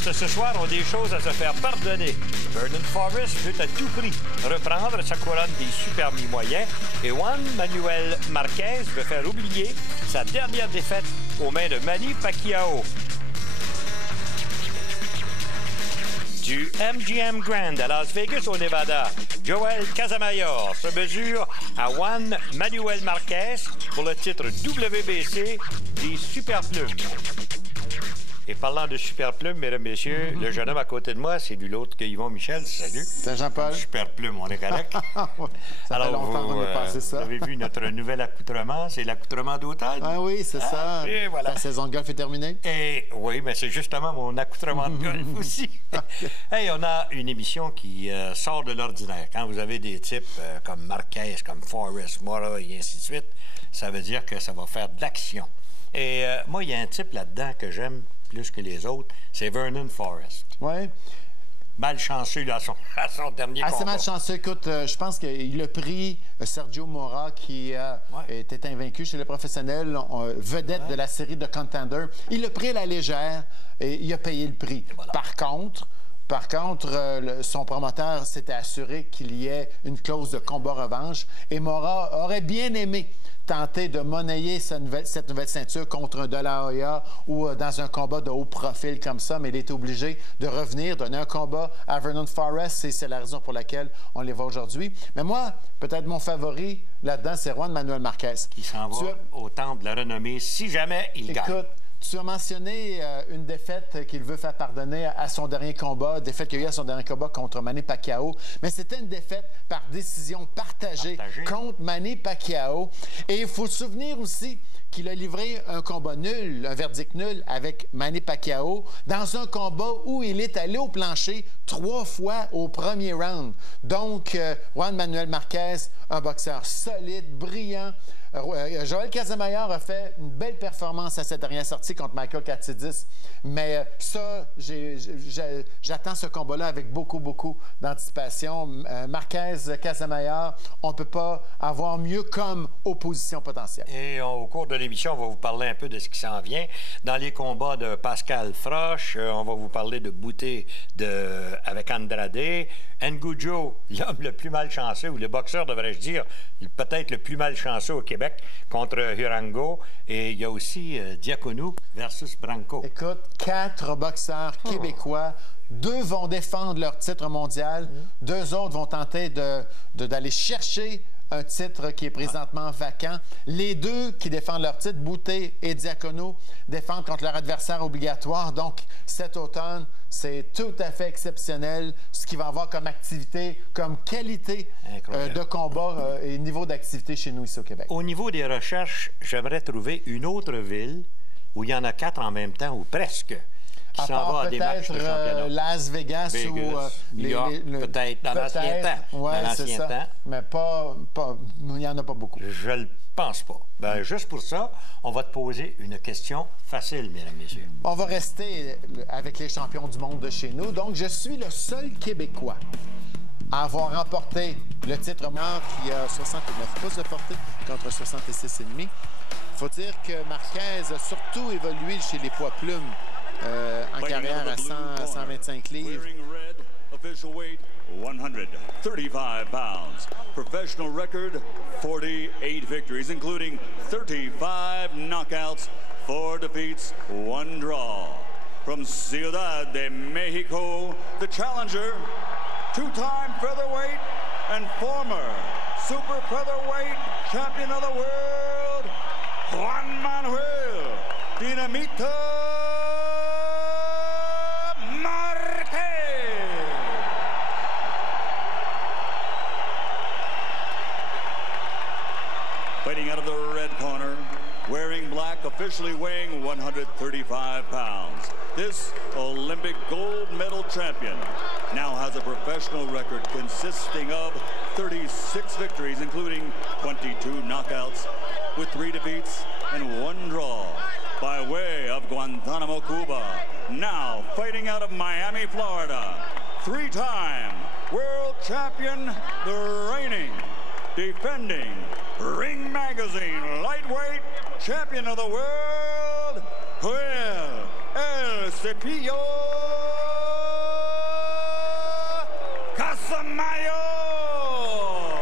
Forrest, ce soir, ont des choses à se faire pardonner. Vernon Forrest veut à tout prix reprendre sa couronne des super mi-moyens et Juan Manuel Marquez veut faire oublier sa dernière défaite aux mains de Manny Pacquiao. Du MGM Grand à Las Vegas, au Nevada, Joel Casamayor se mesure à Juan Manuel Marquez pour le titre WBC des Super Plumes. Et parlant de super plumes, mesdames, messieurs, le jeune homme à côté de moi, c'est nul autre que Yvon Michel. Salut. C'est Jean-Paul. Super plume, on est correct. Ça fait longtemps qu'on est passé ça. Vous avez vu notre nouvel accoutrement, c'est l'accoutrement d'automne. Ah oui, c'est ça. Et voilà. Ta saison de golf est terminée? Et oui, mais c'est justement mon accoutrement de golf aussi. Hey, on a une émission qui sort de l'ordinaire. Quand vous avez des types comme Marquez, comme Forrest, Mora et ainsi de suite, ça veut dire que ça va faire de l'action. Et moi, il y a un type là-dedans que j'aime plus que les autres, c'est Vernon Forrest. Oui. Malchanceux à son dernier combat. Assez malchanceux. Écoute, je pense qu'il a pris Sergio Mora, qui était invaincu chez les professionnels, vedette de la série de Contender. Il l'a pris à la légère et il a payé le prix. Voilà. Par contre, son promoteur s'était assuré qu'il y ait une clause de combat-revanche et Mora aurait bien aimé tenter de monnayer cette nouvelle ceinture contre un De La Hoya ou dans un combat de haut profil comme ça, mais il était obligé de revenir, donner un combat à Vernon Forrest, et c'est la raison pour laquelle on les voit aujourd'hui. Mais moi, peut-être mon favori là-dedans, c'est Juan Manuel Marquez. Qui s'en va au temple de la renommée si jamais il gagne. Écoute, tu as mentionné une défaite qu'il veut faire pardonner à son dernier combat, défaite qu'il y a eu à son dernier combat contre Manny Pacquiao, mais c'était une défaite par décision partagée contre Manny Pacquiao. Et il faut se souvenir aussi qu'il a livré un combat nul, un verdict nul avec Manny Pacquiao dans un combat où il est allé au plancher 3 fois au premier round. Donc, Juan Manuel Marquez, un boxeur solide, brillant. Joel Casamayor a fait une belle performance à cette dernière sortie contre Michael Katsidis, mais ça, j'attends ce combat-là avec beaucoup d'anticipation. Marquez, Casamayor, on ne peut pas avoir mieux comme opposition potentielle. Et au cours de l'émission, on va vous parler un peu de ce qui s'en vient. Dans les combats de Pascal Froch, on va vous parler de Bouté avec Andrade, Ngujo, l'homme le plus malchanceux, ou le boxeur, devrais-je dire, peut-être le plus malchanceux au Québec, contre Hurango. Et il y a aussi Diaconou versus Branco. Écoute, 4 boxeurs québécois. 2 vont défendre leur titre mondial. 2 autres vont tenter d'aller chercher un titre qui est présentement vacant. Les 2 qui défendent leur titre, Bouté et Diaconou, défendent contre leur adversaire obligatoire. Donc, cet automne, c'est tout à fait exceptionnel ce qu'il va avoir comme activité, comme qualité de combat et niveau d'activité chez nous ici au Québec. Au niveau des recherches, j'aimerais trouver une autre ville où il y en a 4 en même temps, ou presque, qui s'en va à des matchs de championnat. Las Vegas ou New York, peut-être dans l'ancien temps. Oui, c'est ça. Mais il n'y en a pas beaucoup. Je le pense pas. Ben, juste pour ça, on va te poser une question facile, mesdames, messieurs. On va rester avec les champions du monde de chez nous. Donc, je suis le seul Québécois à avoir remporté le titre mondial qui a 69 pouces de portée contre 66,5. Il faut dire que Marquez a surtout évolué chez les poids plumes en carrière à 125 livres. 135 pounds. Professional record, 48 victories, including 35 knockouts, 4 defeats, 1 draw. From Ciudad de Mexico, the challenger, 2-time featherweight and former super featherweight champion of the world, Juan Manuel Dinamita Marquez. Fighting out of the red corner, wearing black, officially weighing 135 pounds. This Olympic gold medal champion now has a professional record consisting of 36 victories, including 22 knockouts, with 3 defeats and 1 draw. By way of Guantanamo, Cuba, now fighting out of Miami, Florida, 3-time world champion, the reigning, defending Ring Magazine lightweight champion of the world, Joel El Cepillo the maillot!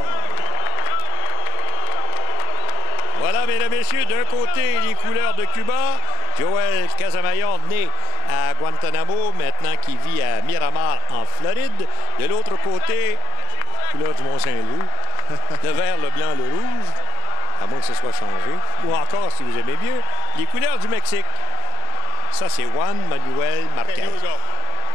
Voilà, mesdames et messieurs, d'un côté, les couleurs de Cuba. Joel Casamayor, né à Guantanamo, maintenant qui vit à Miramar, en Floride. De l'autre côté, couleur du Mont-Saint-Louis. Le vert, le blanc, le rouge. À moins que ce soit changé. Ou encore, si vous aimez mieux, les couleurs du Mexique. Ça, c'est Juan Manuel Marquez.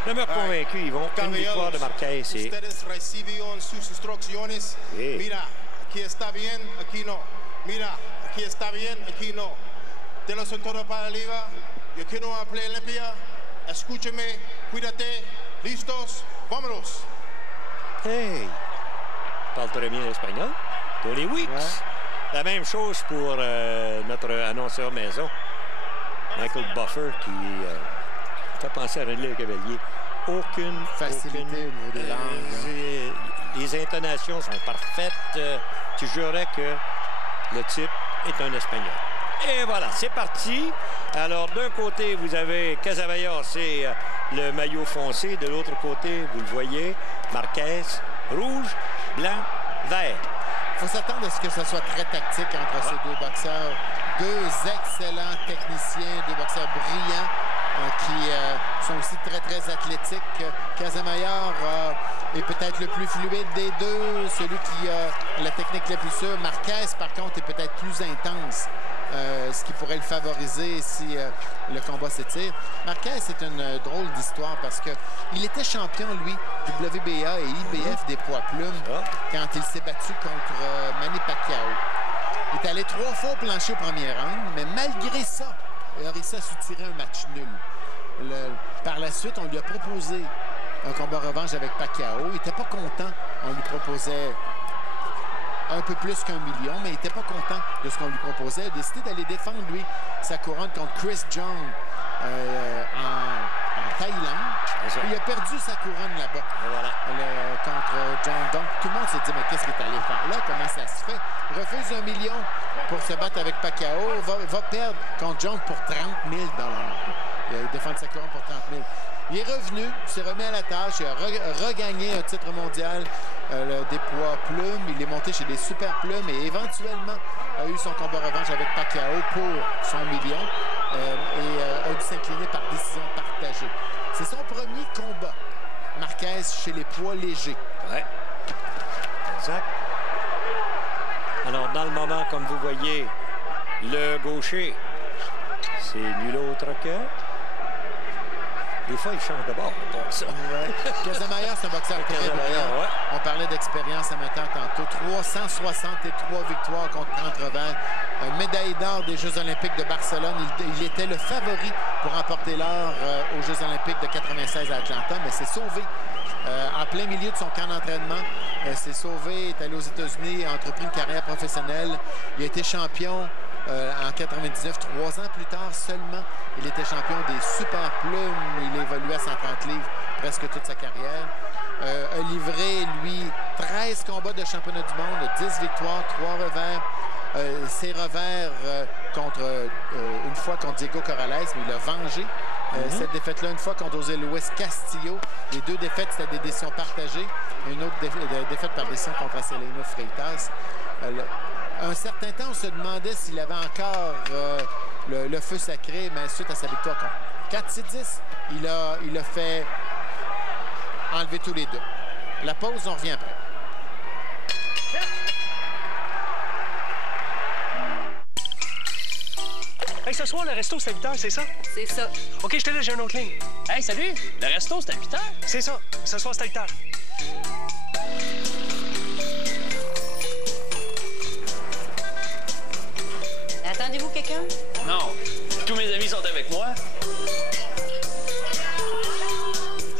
Demeure convaincu, ils vont une victoire de Marquez. Ustedes reciben sus instrucciones. Sí. Mira, aquí está bien, aquí no. Mira, aquí está bien, aquí no. De los centros para arriba. Yo quiero a Play Olympia. Escúcheme, cuídate. Listos, vámonos. Hey! Parle très bien l'espagnol. Tony Weeks. Ouais. La même chose pour notre annonceur maison, Michael Buffer, qui fait penser à René Cavalier. Aucune facilité au niveau des langues. Les intonations sont parfaites. Tu jurerais que le type est un Espagnol. Et voilà, c'est parti. Alors, d'un côté, vous avez Casamayor, c'est le maillot foncé. De l'autre côté, vous le voyez, Marquez, rouge, blanc, vert. Il faut s'attendre à ce que ce soit très tactique entre ces deux boxeurs. Deux excellents techniciens, deux boxeurs brillants qui sont aussi très, très athlétiques. Casamayor est peut-être le plus fluide des deux, celui qui a la technique la plus sûre. Marquez, par contre, est peut-être plus intense. Ce qui pourrait le favoriser si le combat s'étire. Marquez, c'est une drôle d'histoire parce qu'il était champion, lui, WBA et IBF des poids plumes quand il s'est battu contre Manny Pacquiao. Il est allé 3 fois au plancher au premier round, mais malgré ça, il a réussi à soutirer un match nul. Par la suite, on lui a proposé un combat revanche avec Pacquiao. Il n'était pas content. On lui proposait un peu plus qu'1 million, mais il n'était pas content de ce qu'on lui proposait. Il a décidé d'aller défendre, lui, sa couronne contre Chris John en Thaïlande. Il a perdu sa couronne là-bas contre John. Donc, tout le monde s'est dit, mais qu'est-ce qu'il est allé faire là? Comment ça se fait? Il refuse 1 million pour se battre avec Pacquiao. Va perdre contre John pour 30 000 $. Il défend sa couronne pour 30 000 $. Il est revenu, s'est remis à la tâche, il a regagné un titre mondial des poids plumes. Il est monté chez les super plumes et éventuellement a eu son combat revanche avec Pacquiao pour son million et a dû s'incliner par décision partagée. C'est son premier combat, Marquez, chez les poids légers. Oui, exact. Alors, dans le moment, comme vous voyez, le gaucher, c'est nul autre que... Des fois, il change de bord, pour ça. Ouais. Casamayor, c'est un boxeur très brillant. Ouais. On parlait d'expérience amateur tantôt. 363 victoires contre 30 revers. Médaille d'or des Jeux olympiques de Barcelone. Il était le favori pour remporter l'or aux Jeux olympiques de 96 à Atlanta, mais s'est sauvé en plein milieu de son camp d'entraînement. S'est sauvé, est allé aux États-Unis, a entrepris une carrière professionnelle. Il a été champion en 99, 3 ans plus tard seulement. Il était champion des super plumes. Il évoluait à 130 livres presque toute sa carrière. A livré, lui, 13 combats de championnat du monde, 10 victoires, 3 revers. Ses revers une fois contre Diego Corrales, mais il a vengé. Cette défaite-là, une fois contre José Luis Castillo. Les 2 défaites, c'était des décisions partagées. Une autre défaite par décision contre Acelino Freitas. Un certain temps, on se demandait s'il avait encore le feu sacré, mais suite à sa victoire contre 4-6-10, il a fait enlever tous les 2. La pause, on revient après. Hey, ce soir, le resto, c'est à 8 h, c'est ça? C'est ça. OK, je te laisse, j'ai une autre ligne. Hey, salut! Le resto, c'est à 8 h? C'est ça. Ce soir, c'est à 8 h. Attendez-vous quelqu'un? Non. Tous mes amis sont avec moi.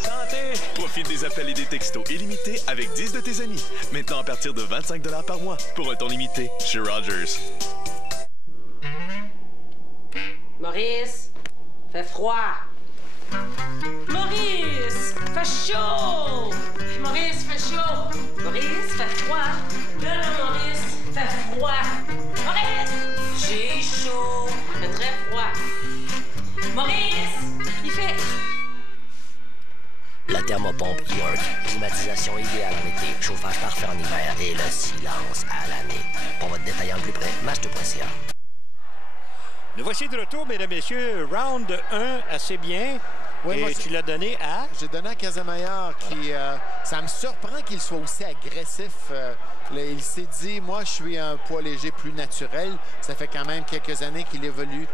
Santé! Profite des appels et des textos illimités avec 10 de tes amis. Maintenant à partir de 25 $ par mois pour un temps limité chez Rogers. Maurice, fait froid. Maurice, fait chaud. Maurice, fait chaud. Maurice, fait froid. Là, Maurice, fait froid. Maurice, j'ai chaud. Fait très froid. Maurice, il fait... La thermopompe York. Climatisation idéale en été, chauffage parfait en hiver et le silence à l'année. Pour votre détaillant plus près, master.ca. Nous voici de retour, mesdames et messieurs. Round 1, assez bien. Oui, et tu l'as donné à? J'ai donné à Casamayor qui... ça me surprend qu'il soit aussi agressif. Il s'est dit, moi, je suis un poids léger plus naturel. Ça fait quand même quelques années qu'il évolue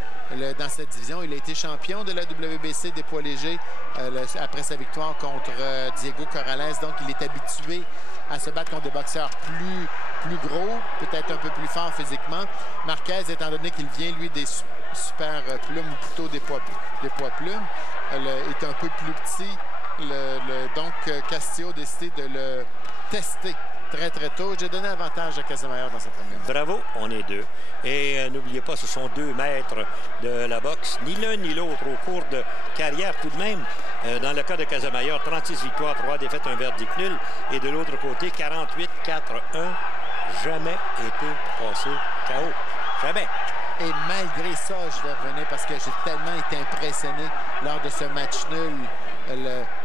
dans cette division. Il a été champion de la WBC des poids légers après sa victoire contre Diego Corrales. Donc, il est habitué à se battre contre des boxeurs plus gros, peut-être un peu plus forts physiquement. Marquez, étant donné qu'il vient, lui, des super plumes, ou plutôt des poids plumes, est un peu plus petit. Donc, Castillo a décidé de le tester très tôt. J'ai donné avantage à Casamayor dans cette première. Bravo, on est deux. Et n'oubliez pas, ce sont 2 maîtres de la boxe, ni l'un ni l'autre au cours de carrière tout de même. Dans le cas de Casamayor, 36 victoires, 3 défaites, un verdict nul. Et de l'autre côté, 48-4-1. Jamais été passé KO. Jamais. Et malgré ça, je vais revenir parce que j'ai tellement été impressionné lors de ce match nul.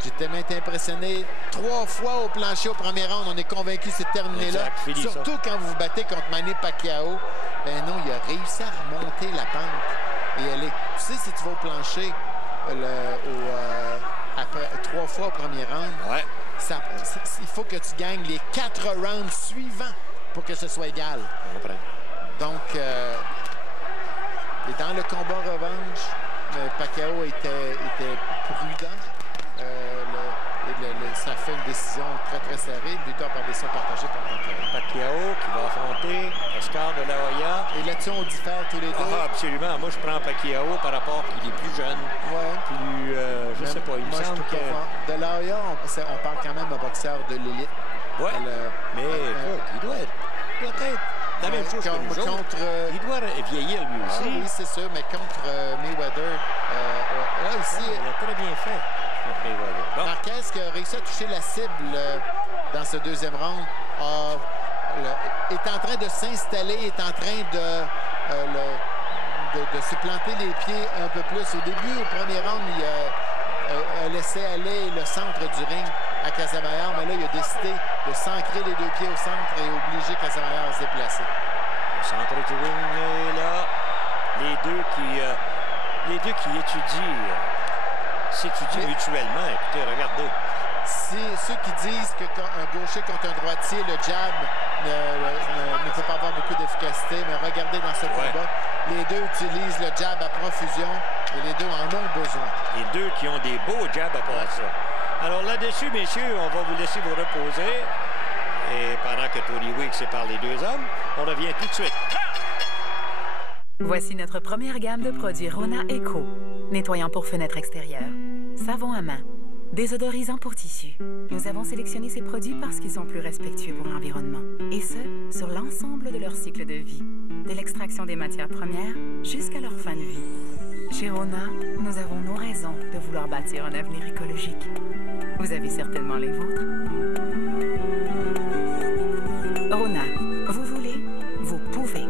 J'ai tellement été impressionné 3 fois au plancher au premier round. On est convaincu que c'est terminé là. Surtout quand vous vous battez contre Manny Pacquiao. Ben non, il a réussi à remonter la pente. Et tu sais, si tu vas au plancher après 3 fois au premier round, il faut que tu gagnes les 4 rounds suivants pour que ce soit égal. Donc, et dans le combat revanche, Pacquiao était prudent. Ça fait une décision très serrée. Victoire par décision partagée par Pacquiao qui va affronter Oscar de la Hoya. Et là-dessus, on diffère tous les deux. Ah, absolument. Moi, je prends Pacquiao par rapport qu'il est plus jeune. Ouais. Plus, je sais pas, il me semble que... De la Hoya, on parle quand même d'un boxeur de l'élite. Oui, mais écoute, il doit être la même chose que nous autres. Il doit vieillir lui aussi. Oui, c'est sûr, mais contre Mayweather, là aussi... il a très bien fait. Bon. Marquez, qui a réussi à toucher la cible dans ce deuxième round, est en train de s'installer, est en train de se planter les pieds un peu plus. Au début, au premier round, il a laissé aller le centre du ring à Casamayor, mais là, il a décidé de s'ancrer les 2 pieds au centre et obliger Casamayor à se déplacer. Le centre du ring est là. Les deux qui s'étudient mutuellement. Écoutez, regardez. Ceux qui disent qu'un gaucher contre un droitier, le jab ne peut pas avoir beaucoup d'efficacité, mais regardez dans ce combat, les deux utilisent le jab à profusion et les deux en ont besoin. Les deux qui ont des beaux jabs à part ça. Alors là-dessus, messieurs, on va vous laisser vous reposer. Et pendant que Tony Weeks sépare les 2 hommes, on revient tout de suite. Voici notre première gamme de produits Rona Eco. Nettoyant pour fenêtres extérieures, savon à main, désodorisant pour tissu. Nous avons sélectionné ces produits parce qu'ils sont plus respectueux pour l'environnement. Et ce, sur l'ensemble de leur cycle de vie. De l'extraction des matières premières jusqu'à leur fin de vie. Chez Rona, nous avons nos raisons de vouloir bâtir un avenir écologique. Vous avez certainement les vôtres. Rona, vous voulez, vous pouvez.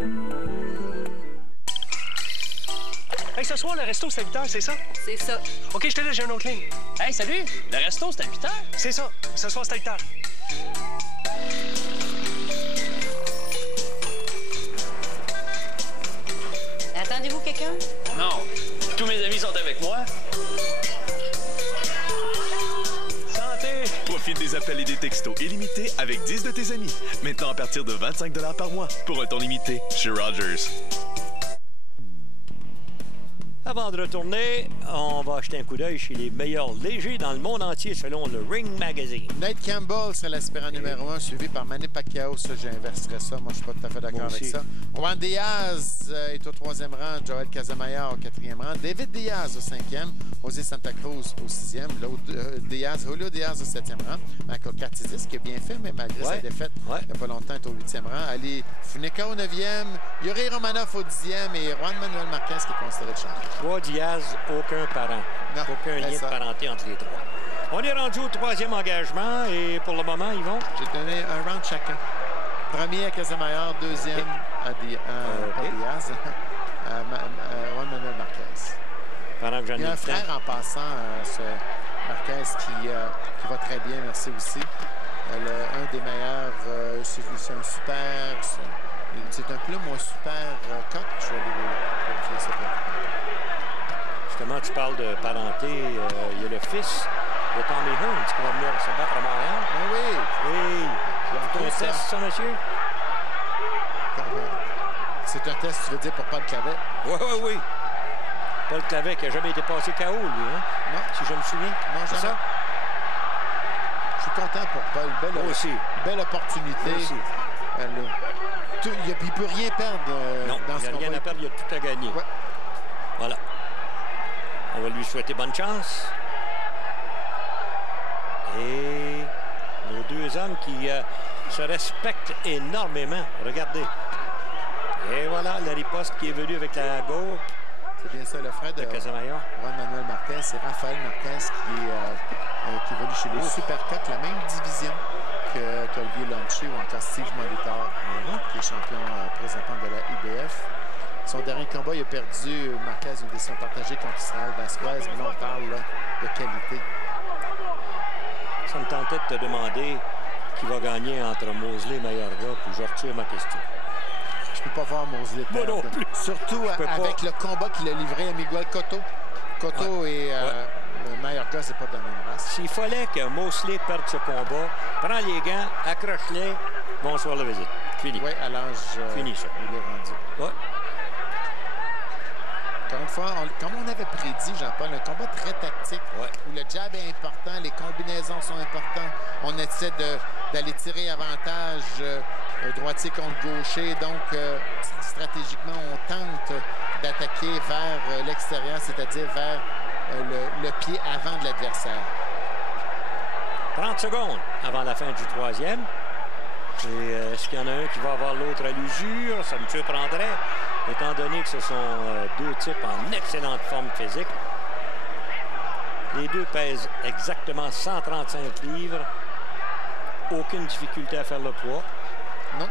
Hey, ce soir, le resto, c'est à 8 h, c'est ça? C'est ça. OK, je te laisse, j'ai une autre ligne. Hey, salut! Le resto, c'est à 8 h? C'est ça. Ce soir, c'est à 8 h. Attendez-vous quelqu'un? Non. Tous mes amis sont avec moi. Santé! Profite des appels et des textos illimités avec 10 de tes amis. Maintenant à partir de 25 $ par mois pour un temps limité chez Rogers. Avant de retourner, on va acheter un coup d'œil chez les meilleurs légers dans le monde entier selon le Ring Magazine. Nate Campbell serait l'aspirant numéro 1, suivi par Manny Pacquiao. Ça, j'inverserais ça. Moi, je suis pas tout à fait d'accord avec ça. Juan Diaz est au 3e rang. Joel Casamayor au 4e rang. David Diaz au 5e. José Santa Cruz au 6e. Julio Diaz au 7e rang. Michael Katidis qui a bien fait, mais malgré sa défaite, il n'y a pas longtemps, est au 8e rang. Ali Funeka au 9e. Yuri Romanov au 10e. Et Juan Manuel Marquez qui est considéré le champion. 3 Diaz, aucun parent. Non, aucun lien de parenté entre les 3. On est rendu au 3e engagement et pour le moment, Yvon? J'ai donné un round chacun. Premier à Casamayor, 2e à Diaz, Juan Manuel Marquez. Pendant que j'en ai il y a un frère en passant, Marquez qui va très bien, merci aussi. Un des meilleurs, c'est un super... C'est un plume ou un super coq. Je vais aller vérifier ça. Justement, tu parles de parenté. Il y a le fils de Tommy Hearns qui va venir se battre à Montréal. Oui. Oui. C'est un test, ça, monsieur? C'est un test, tu veux dire, pour Paul Clavet? Oui. Paul Clavet qui n'a jamais été passé KO, lui, hein? Non. Si je me souviens. Non, jamais. C'est ça? Je suis content pour Paul. Belle opportunité. Moi aussi. Il ne peut rien perdre non, dans ce combat. Il n'y a rien à perdre, il y a tout à gagner. Ouais. Voilà. On va lui souhaiter bonne chance. Et nos deux hommes qui se respectent énormément. Regardez. Et voilà, la riposte qui est venue avec la gauche. C'est bien ça, le frère de Casamayor. Juan Manuel Marquez. C'est Raphaël Marquez qui évolue chez les Supercoques, la même division qu'Olivier Lonché ou encore Steve Molitor, qui est champion présentant de la IBF. Son dernier combat, il a perdu Marquez une décision partagée contre Israël Vasquez, mais là, on parle là, de qualité. Ça me tentait de te demander qui va gagner entre Mosley et Mayorga, puis je retire ma question. Je peux pas voir Mosley perdre. Moi non plus. Surtout avec le combat qu'il a livré à Miguel Cotto. Cotto et Mayorga, c'est pas de la même race. S'il fallait que Mosley perde ce combat, prends les gants, accroche-les, bonsoir la visite. Fini. Oui, à l'âge fini, ça. Il est rendu. Ouais. Encore une fois, comme on avait prédit, Jean-Paul, un combat très tactique où le jab est important, les combinaisons sont importantes. On essaie d'aller tirer avantage droitier contre gaucher. Donc, stratégiquement, on tente d'attaquer vers l'extérieur, c'est-à-dire vers le pied avant de l'adversaire. 30 secondes avant la fin du troisième. Et est-ce qu'il y en a un qui va avoir l'autre à l'usure? Ça me surprendrait, étant donné que ce sont deux types en excellente forme physique. Les deux pèsent exactement 135 livres. Aucune difficulté à faire le poids. Non.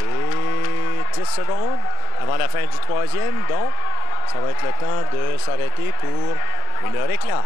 Et 10 secondes avant la fin du troisième. Donc, ça va être le temps de s'arrêter pour une heure et quart.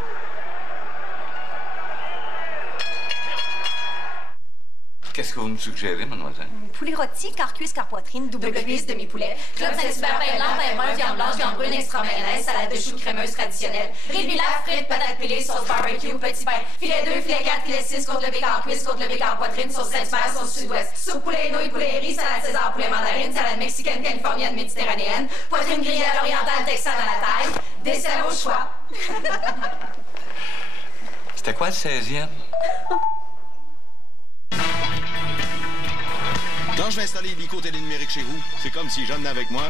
Qu'est-ce que vous me suggérez, mademoiselle? Poulet rôti, quart cuisse, quart poitrine, double cuisse, demi-poulet, club Saint-Hubert, pain blanc, pain brun, viande blanche, viande brune, extra mayonnaise, salade de choux crémeuse traditionnelle, riz de pilaf, frites, patates pilées, sauce barbecue, petit pain, filet 2, filet 4, filet 6, côte levée, quart cuisse, côte levée, quart poitrine, sauce Saint-Hubert, sauce sud-ouest, soupe poulet, nouilles, poulet riz, salade César, poulet mandarine, salade mexicaine, californienne, méditerranéenne, poitrine grillée à l'orientale, texane à la taille, dessert au choix. C'était quoi le 16e? Quand je vais installer Illico Télénumérique chez vous, c'est comme si j'en ai avec moi.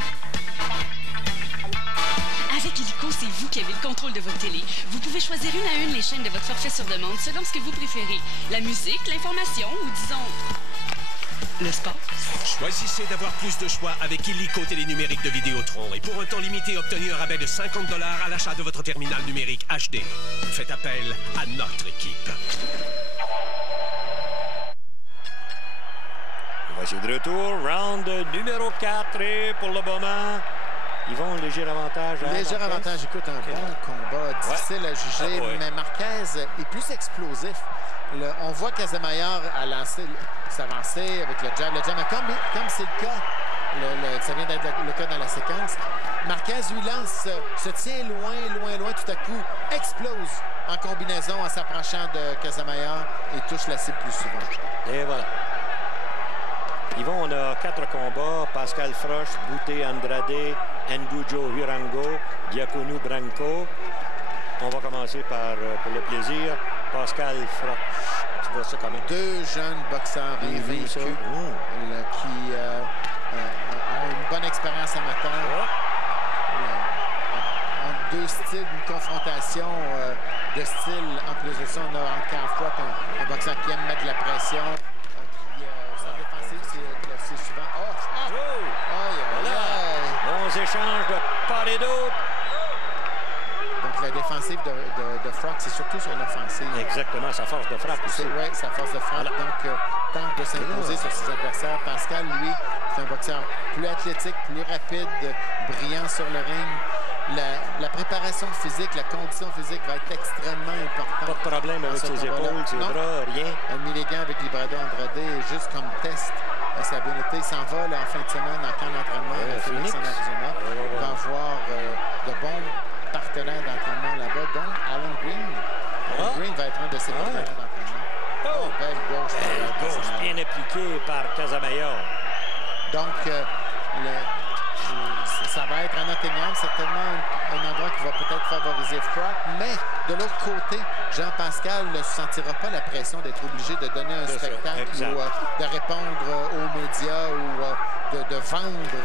Avec Illico, c'est vous qui avez le contrôle de votre télé. Vous pouvez choisir une à une les chaînes de votre forfait sur demande selon ce que vous préférez. La musique, l'information ou disons... le sport. Choisissez d'avoir plus de choix avec Illico Télénumérique de Vidéotron et pour un temps limité, obtenez un rabais de 50 $ à l'achat de votre terminal numérique HD. Faites appel à notre équipe. Voici de retour, round numéro 4 et pour le moment, Yvon, léger avantage à Léger Marquez. avantage, écoute, un bon combat, difficile à juger, mais Marquez est plus explosif. On voit Casamayor a lancé, s'avancer avec le jab. Le jab, comme c'est le cas, ça vient d'être le cas dans la séquence, Marquez lui lance, se tient loin, tout à coup, explose en combinaison en s'approchant de Casamayor et touche la cible plus souvent. Et voilà. Yvon, on a 4 combats. Pascal Froch, Bouté, Andrade, Ngujo, Hurango, Diacono, Branco. On va commencer par, pour le plaisir, Pascal Froch. Tu vois ça comment? Deux jeunes boxeurs invaincus qui ont une bonne expérience amateur. Ont deux styles, une confrontation de style. En plus de ça, on a encore fois un boxeur qui aime mettre de la pression. C'est souvent. Bons échanges de part et d'autre. Donc, la défensive de Froch, c'est surtout son offensive. Exactement, sa force de frappe aussi. Oui, sa force de frappe. Donc, tente de s'imposer sur ses adversaires. Pascal, lui, c'est un boxeur plus athlétique, plus rapide, brillant sur le ring. la préparation physique, la condition physique va être extrêmement importante. Pas de problème avec ses épaules, ses bras, rien. Elle a mis les gants avec Librado Andrade juste comme test. Ça a bien été. Il s'en va là, en fin de semaine en camp d'entraînement à Phoenix, en Arizona. Il va avoir de bons partenaires d'entraînement là-bas, dont Alan Green. Alan Green va être un de ses partenaires d'entraînement. Belle gauche. Belle gauche bien appliquée par Casamayor. Donc, ça va être à Nottingham, certainement un endroit qui va peut-être favoriser Frock, mais de l'autre côté, Jean-Pascal ne sentira pas la pression d'être obligé de donner un spectacle ou de répondre aux médias ou de vendre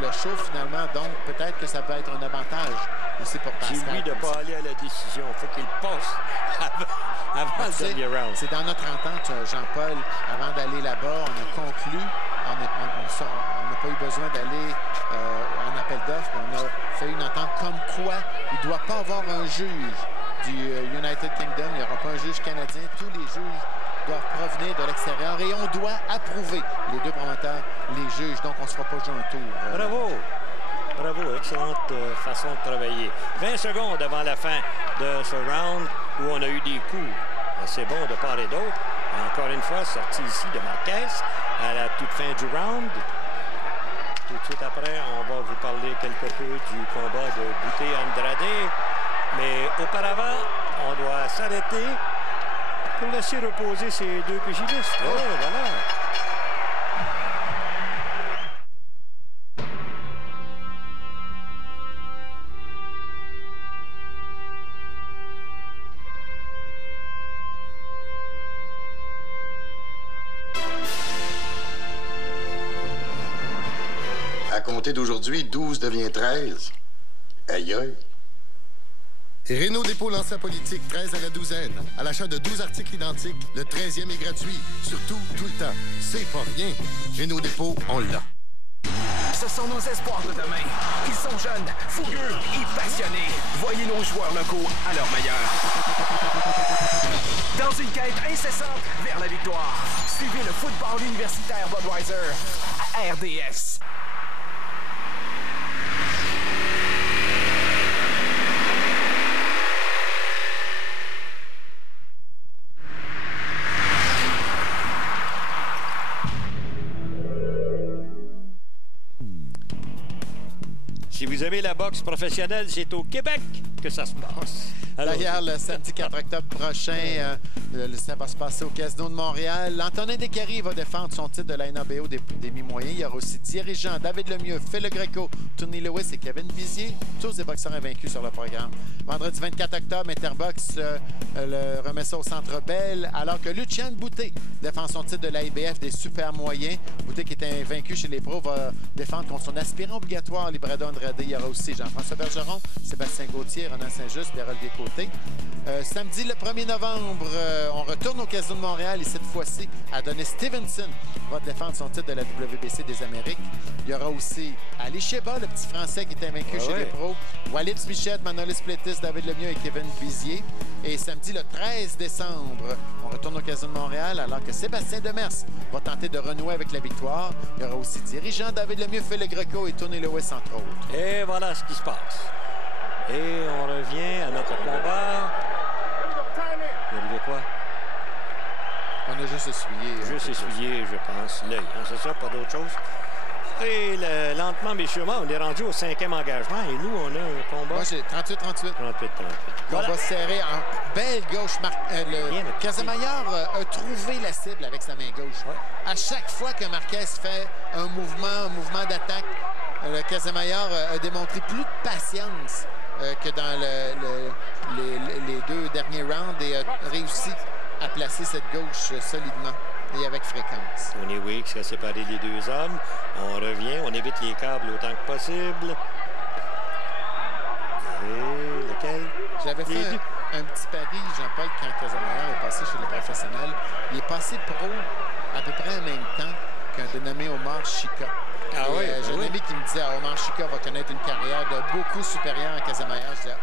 le show finalement. Donc, peut-être que ça peut être un avantage aussi pour Pascal. Dis-lui de ne pas aller à la décision. Il faut qu'il passe avant le dernier round. C'est dans notre entente, Jean-Paul, avant d'aller là-bas, on a conclu, on n'a pas eu besoin d'aller en appel d'offres, on a fait une entente comme quoi il ne doit pas avoir un juge du United Kingdom, il n'y aura pas un juge canadien, tous les juges doivent provenir de l'extérieur et on doit approuver, les deux promoteurs, les juges, donc on ne se fera pas jouer un tour. Bravo! Bravo, excellente façon de travailler. 20 secondes avant la fin de ce round où on a eu des coups assez bons de part et d'autre. Encore une fois, sorti ici de Marquez à la toute fin du round. Tout de suite après, on va vous parler quelque peu du combat de Boutet-Andrade. Mais auparavant, on doit s'arrêter pour laisser reposer ces deux pugilistes. Oh, voilà! À compter d'aujourd'hui, 12 devient 13. Aïe aïe. Renault Dépôt lance sa politique 13 à la douzaine. À l'achat de 12 articles identiques, le 13e est gratuit. Surtout, tout le temps. C'est pas rien. Renault Dépôt, on l'a. Ce sont nos espoirs de demain. Ils sont jeunes, fougueux et passionnés. Voyez nos joueurs locaux à leur meilleur. Dans une quête incessante vers la victoire, suivez le football universitaire Budweiser à RDS. Si vous aimez la boxe professionnelle, c'est au Québec que ça se passe. D'ailleurs, le samedi 4 octobre prochain, ça va se passer au Casino de Montréal. Antonin Descaries va défendre son titre de la NABO des mi-moyens. Il y aura aussi dirigeant David Lemieux, Phil Le Greco, Tony Lewis et Kevin Bizier. Tous des boxeurs invaincus sur le programme. Vendredi 24 octobre, Interbox remet ça au Centre Bell, alors que Lucien Boutet défend son titre de la IBF des super moyens. Boutet, qui était invaincu chez les pros, va défendre contre son aspirant obligatoire, Librado Andrade. Il y aura aussi Jean-François Bergeron, Sébastien Gauthier, Renan Saint-Just, Bérol Descôtés. Samedi, le 1er novembre, on retourne au Casino de Montréal et cette fois-ci, Adonis Stevenson va défendre son titre de la WBC des Amériques. Il y aura aussi Ali Sheba, le petit Français qui est invaincu chez les pros. Walid Smichet, Manolis Plétis, David Lemieux et Kevin Bizier. Et samedi, le 13 décembre, on retourne au Casino de Montréal alors que Sébastien Demers va tenter de renouer avec la victoire. Il y aura aussi dirigeant David Lemieux, Phil Le Greco et Tony Lewis, entre autres. Et voilà ce qui se passe. Et on revient à notre combat. Il arrive quoi? On a juste essuyé. Juste essuyé, je pense, l'œil. Hein, c'est ça, pas d'autre chose. Et lentement, mais sûrement, on est rendu au 5e engagement. Et nous, on a un combat. Moi, j'ai 38-38. 38-38. Voilà. Combat serré en belle gauche. Casamayor a trouvé la cible avec sa main gauche. Ouais. À chaque fois que Marquez fait un mouvement d'attaque, le Casamayor a démontré plus de patience que dans les deux derniers rounds et a réussi à placer cette gauche solidement et avec fréquence. Tony Weeks a séparé les deux hommes. On revient, on évite les câbles autant que possible. Et lequel? J'avais fait un petit pari, Jean-Paul, quand Casamayor est passé chez les professionnels. Il est passé pro à peu près en même temps qu'un dénommé Omar Chika. Ah oui, j'ai un ami qui me disait Omar Chika va connaître une carrière de beaucoup supérieure à Casamayor. Je disais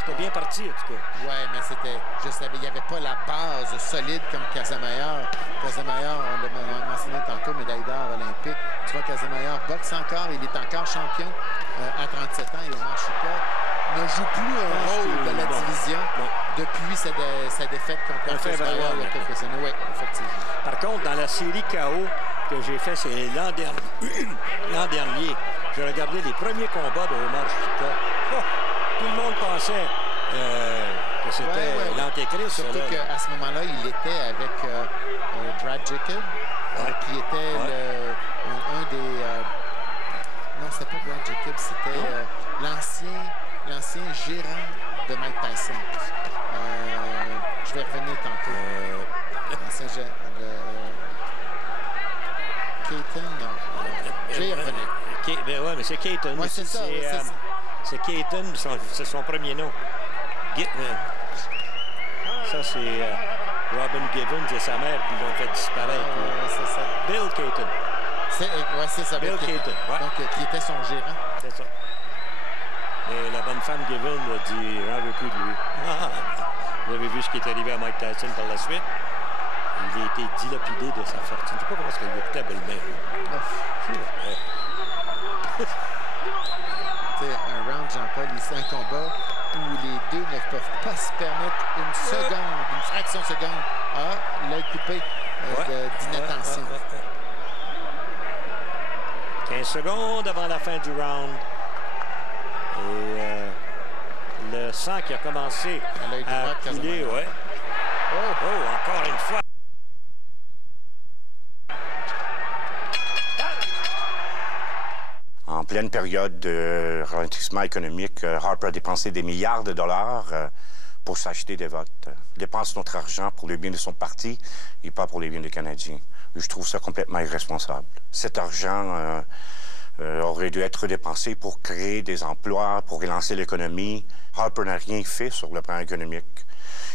C'était bien parti, en tout cas. Oui, mais c'était... Je savais, il n'y avait pas la base solide comme Casamayor. Casamayor, on l'a mentionné tantôt, médaille d'or olympique. Tu vois, Casamayor boxe encore. Il est encore champion à 37 ans. Il ne marche pas. Ne joue plus un rôle de la division depuis sa défaite contre Marcus Bayer il y a quelques années. Oui, effectivement. Par contre, dans la série KO que j'ai fait, c'est l'an dernier, j'ai regardé les premiers combats de Omar Chika. Oh, tout le monde pensait que c'était l'antéchrist. Surtout qu'à ce moment-là, il était avec Brad Jacob, qui était un des... non, c'était pas Brad Jacob, c'était l'ancien gérant de Mike Tyson. Je vais revenir tantôt. L'ancien gérant de... Keaton, non. Je vais y revenir. Oui, mais c'est Keaton. Oui, c'est ça. C'est Keaton, c'est son premier nom. Ça, c'est Robin Givens et sa mère qui l'ont fait disparaître. C'est ça. Bill Keaton. Oui, c'est ça. Bill Keaton. Donc, qui était son gérant. C'est ça. Et la bonne femme Givens a dit « J'en veux plus de lui. » Vous avez vu ce qui est arrivé à Mike Tyson par la suite. Il a été dilapidé de sa fortune. Je ne sais pas comment il était belle-mère. Un round, Jean-Paul, c'est un combat où les deux ne peuvent pas se permettre une seconde, une fraction de seconde. L'œil coupé d'inattention. 15 secondes avant la fin du round. Et le sang qui a commencé à couler. Encore une fois. En pleine période de ralentissement économique, Harper a dépensé des milliards de dollars pour s'acheter des votes. Il dépense notre argent pour le bien de son parti et pas pour les biens des Canadiens. Je trouve ça complètement irresponsable. Cet argent aurait dû être dépensé pour créer des emplois, pour relancer l'économie. Harper n'a rien fait sur le plan économique.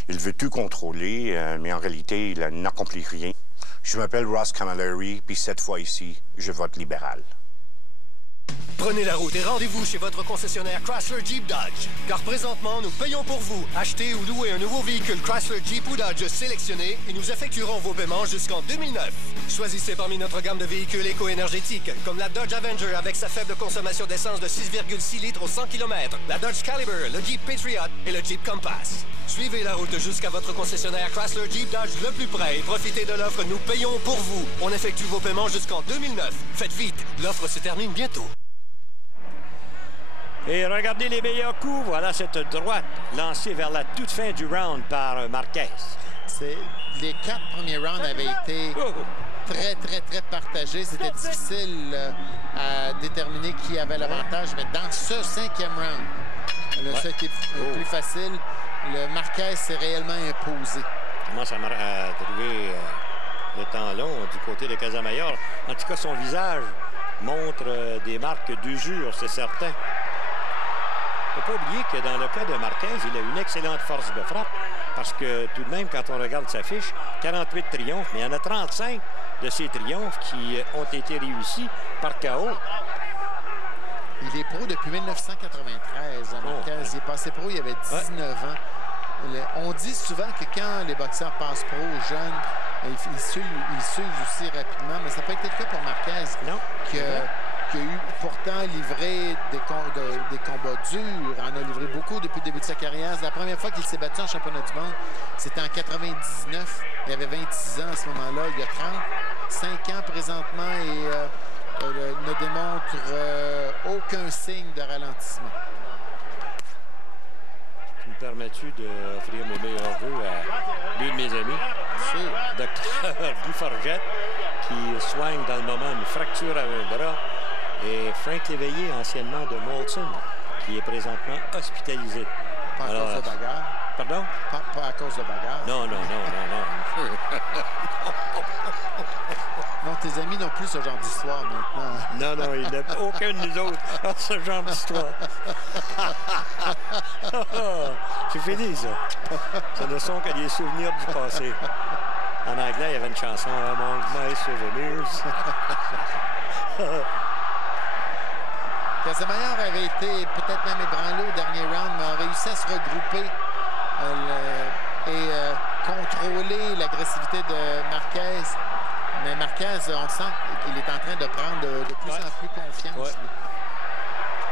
Il veut tout contrôler, mais en réalité, il n'accomplit rien. Je m'appelle Ross Camilleri, puis cette fois ici, je vote libéral. Prenez la route et rendez-vous chez votre concessionnaire Chrysler Jeep Dodge. Car présentement, nous payons pour vous. Achetez ou louez un nouveau véhicule Chrysler Jeep ou Dodge sélectionné et nous effectuerons vos paiements jusqu'en 2009. Choisissez parmi notre gamme de véhicules éco-énergétiques, comme la Dodge Avenger avec sa faible consommation d'essence de 6,6 litres au 100 km, la Dodge Caliber, le Jeep Patriot et le Jeep Compass. Suivez la route jusqu'à votre concessionnaire Chrysler Jeep Dodge le plus près et profitez de l'offre Nous payons pour vous. On effectue vos paiements jusqu'en 2009. Faites vite, l'offre se termine bientôt. Et regardez les meilleurs coups. Voilà cette droite lancée vers la toute fin du round par Marquez. Les 4 premiers rounds avaient été très partagés. C'était difficile à déterminer qui avait l'avantage. Mais dans ce 5e round, ça a été plus facile. Le Marquez s'est réellement imposé. Il commence à trouver le temps long du côté de Casamayor. En tout cas, son visage montre des marques d'usure, c'est certain. Il ne faut pas oublier que dans le cas de Marquez, il a une excellente force de frappe parce que tout de même, quand on regarde sa fiche, 48 triomphes, mais il y en a 35 de ces triomphes qui ont été réussis par KO. Il est pro depuis 1993. Marquez, il est passé pro, il avait 19 ans. On dit souvent que quand les boxeurs passent pro jeunes, ils s'usent aussi rapidement, mais ça n'a pas été le cas pour Marquez. Non. Qui a eu pourtant livré des combats durs. Il en a livré beaucoup depuis le début de sa carrière. La première fois qu'il s'est battu en championnat du monde, c'était en 99. Il avait 26 ans à ce moment-là. Il a 35 ans présentement et ne démontre aucun signe de ralentissement. Tu me permets-tu d'offrir mes meilleurs vœux à l'une de mes amis, Dr. Guy Forget, qui soigne dans le moment une fracture à un bras, et Frank Léveillé, anciennement de Molson, qui est présentement hospitalisé. Pas à cause de bagarre? Pardon? Pas à cause de bagarre? Non. Non, tes amis n'ont plus ce genre d'histoire maintenant. Non, il n'y a aucun de nous autres a ce genre d'histoire. C'est fini, ça. Ce ne sont que des souvenirs du passé. En anglais, il y avait une chanson « Among my souvenirs ». Casamayor avait été peut-être même ébranlé au dernier round, mais a réussi à se regrouper et contrôler l'agressivité de Marquez. Mais Marquez, on sent qu'il est en train de prendre de plus en plus confiance.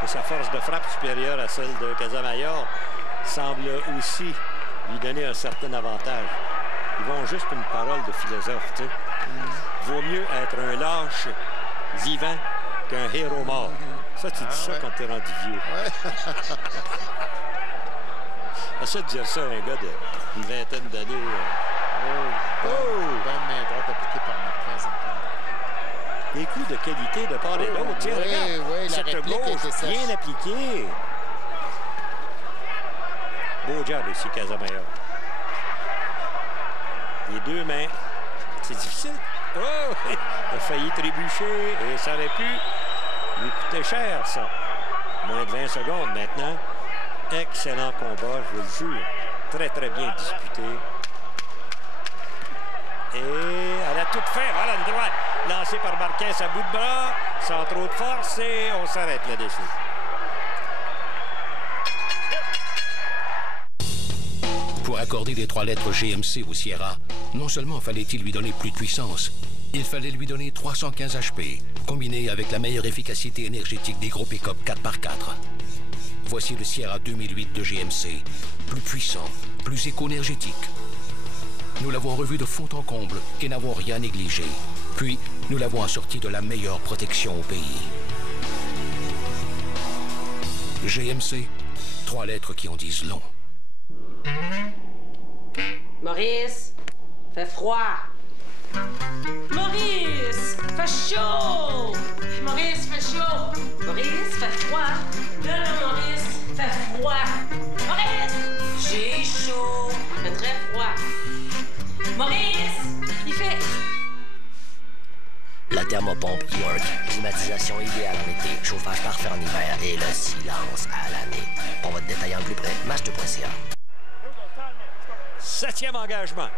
Et sa force de frappe supérieure à celle de Casamayor semble aussi lui donner un certain avantage. Ils vont juste une parole de philosophe, tu sais. Vaut mieux être un lâche vivant qu'un héros mort. Ça, tu dis ça quand t'es rendu vieux. Ça de dire ça à un gars d'une vingtaine d'années. Bonne main droite appliquée par Marquez. Des coups de qualité de part et d'autre. Tiens, regarde, cette gauche bien appliquée. Beau job ici, Casamayor. Les deux mains. C'est difficile. Oh! Il a failli trébucher et ça aurait pu lui coûter cher, ça. Moins de 20 secondes maintenant. Excellent combat, je vous le jure. Très, très bien disputé. Et à la toute fin, voilà une droite lancée par Marquez à bout de bras, sans trop de force, et on s'arrête là-dessus. Pour accorder les 3 lettres GMC au Sierra, non seulement fallait-il lui donner plus de puissance, il fallait lui donner 315 HP, combiné avec la meilleure efficacité énergétique des gros pick-up 4x4. Voici le Sierra 2008 de GMC, plus puissant, plus éco-énergétique. Nous l'avons revu de fond en comble et n'avons rien négligé. Puis, nous l'avons assorti de la meilleure protection au pays. GMC, 3 lettres qui en disent long. Maurice, fait froid. Maurice, fait chaud. Maurice, fait chaud. Maurice, fait froid. Là, Maurice, fait froid. Maurice, j'ai chaud. Fait très froid. Maurice, il fait... La thermopompe York. Climatisation idéale en été, chauffage parfait en hiver et le silence à l'année. Pour votre détaillant plus près, match2.ca. 7e engagement.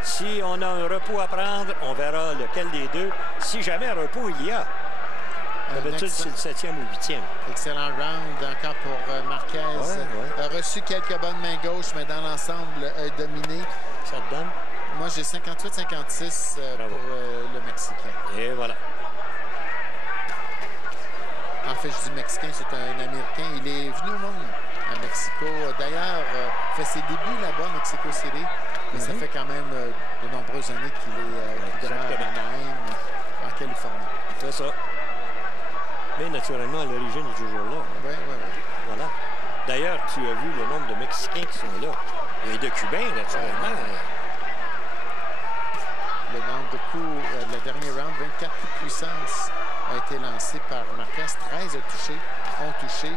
Si on a un repos à prendre, on verra lequel des deux. Si jamais un repos il y a. D'habitude, c'est le 7e ou 8e. Excellent round encore pour Marquez. A reçu quelques bonnes mains gauches, mais dans l'ensemble, dominé. Ça te donne? Moi, j'ai 58-56 pour le Mexicain. Et voilà. En fait, je dis Mexicain, c'est un Américain. Il est venu au monde à Mexico. D'ailleurs, fait ses débuts là-bas, Mexico City. Mais ça fait quand même de nombreuses années qu'il est à Anaheim, en Californie. C'est ça. Mais naturellement, l'origine est toujours là. Oui. Voilà. D'ailleurs, tu as vu le nombre de Mexicains qui sont là. Et de Cubains, naturellement. Le nombre de coups, le dernier round, 24 coups de puissance a été lancé par Marquez. 13 ont touché.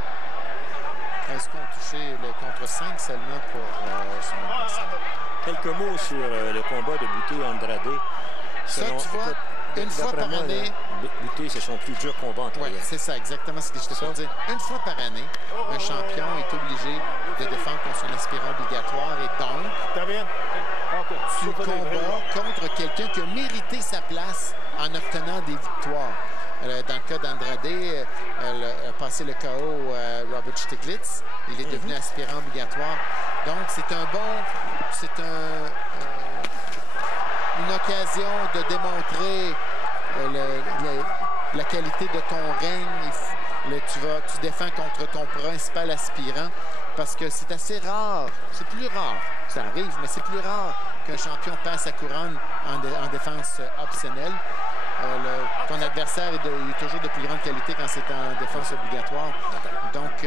13 coups ont touché contre 5 seulement pour son adversaire. Quelques mots sur le combat de Bouté-Andrade. Ça, tu vois, une fois par année... Bouté, c'est son plus dur combat en carrière. Oui, c'est ça, exactement ce que je te peux dire. Une fois par année, un champion est obligé de défendre contre son aspirant obligatoire et donc, tu combats contre quelqu'un qui a mérité sa place en obtenant des victoires. Dans le cas d'Andrade, elle a passé le KO Robert Stiglitz. Il est devenu aspirant obligatoire. Donc, c'est une occasion de démontrer la qualité de ton règne. Tu défends contre ton principal aspirant parce que c'est assez rare. C'est plus rare. Ça arrive, mais c'est plus rare qu'un champion passe sa couronne en défense optionnelle. Ton adversaire est toujours de plus grande qualité quand c'est en défense obligatoire. Donc,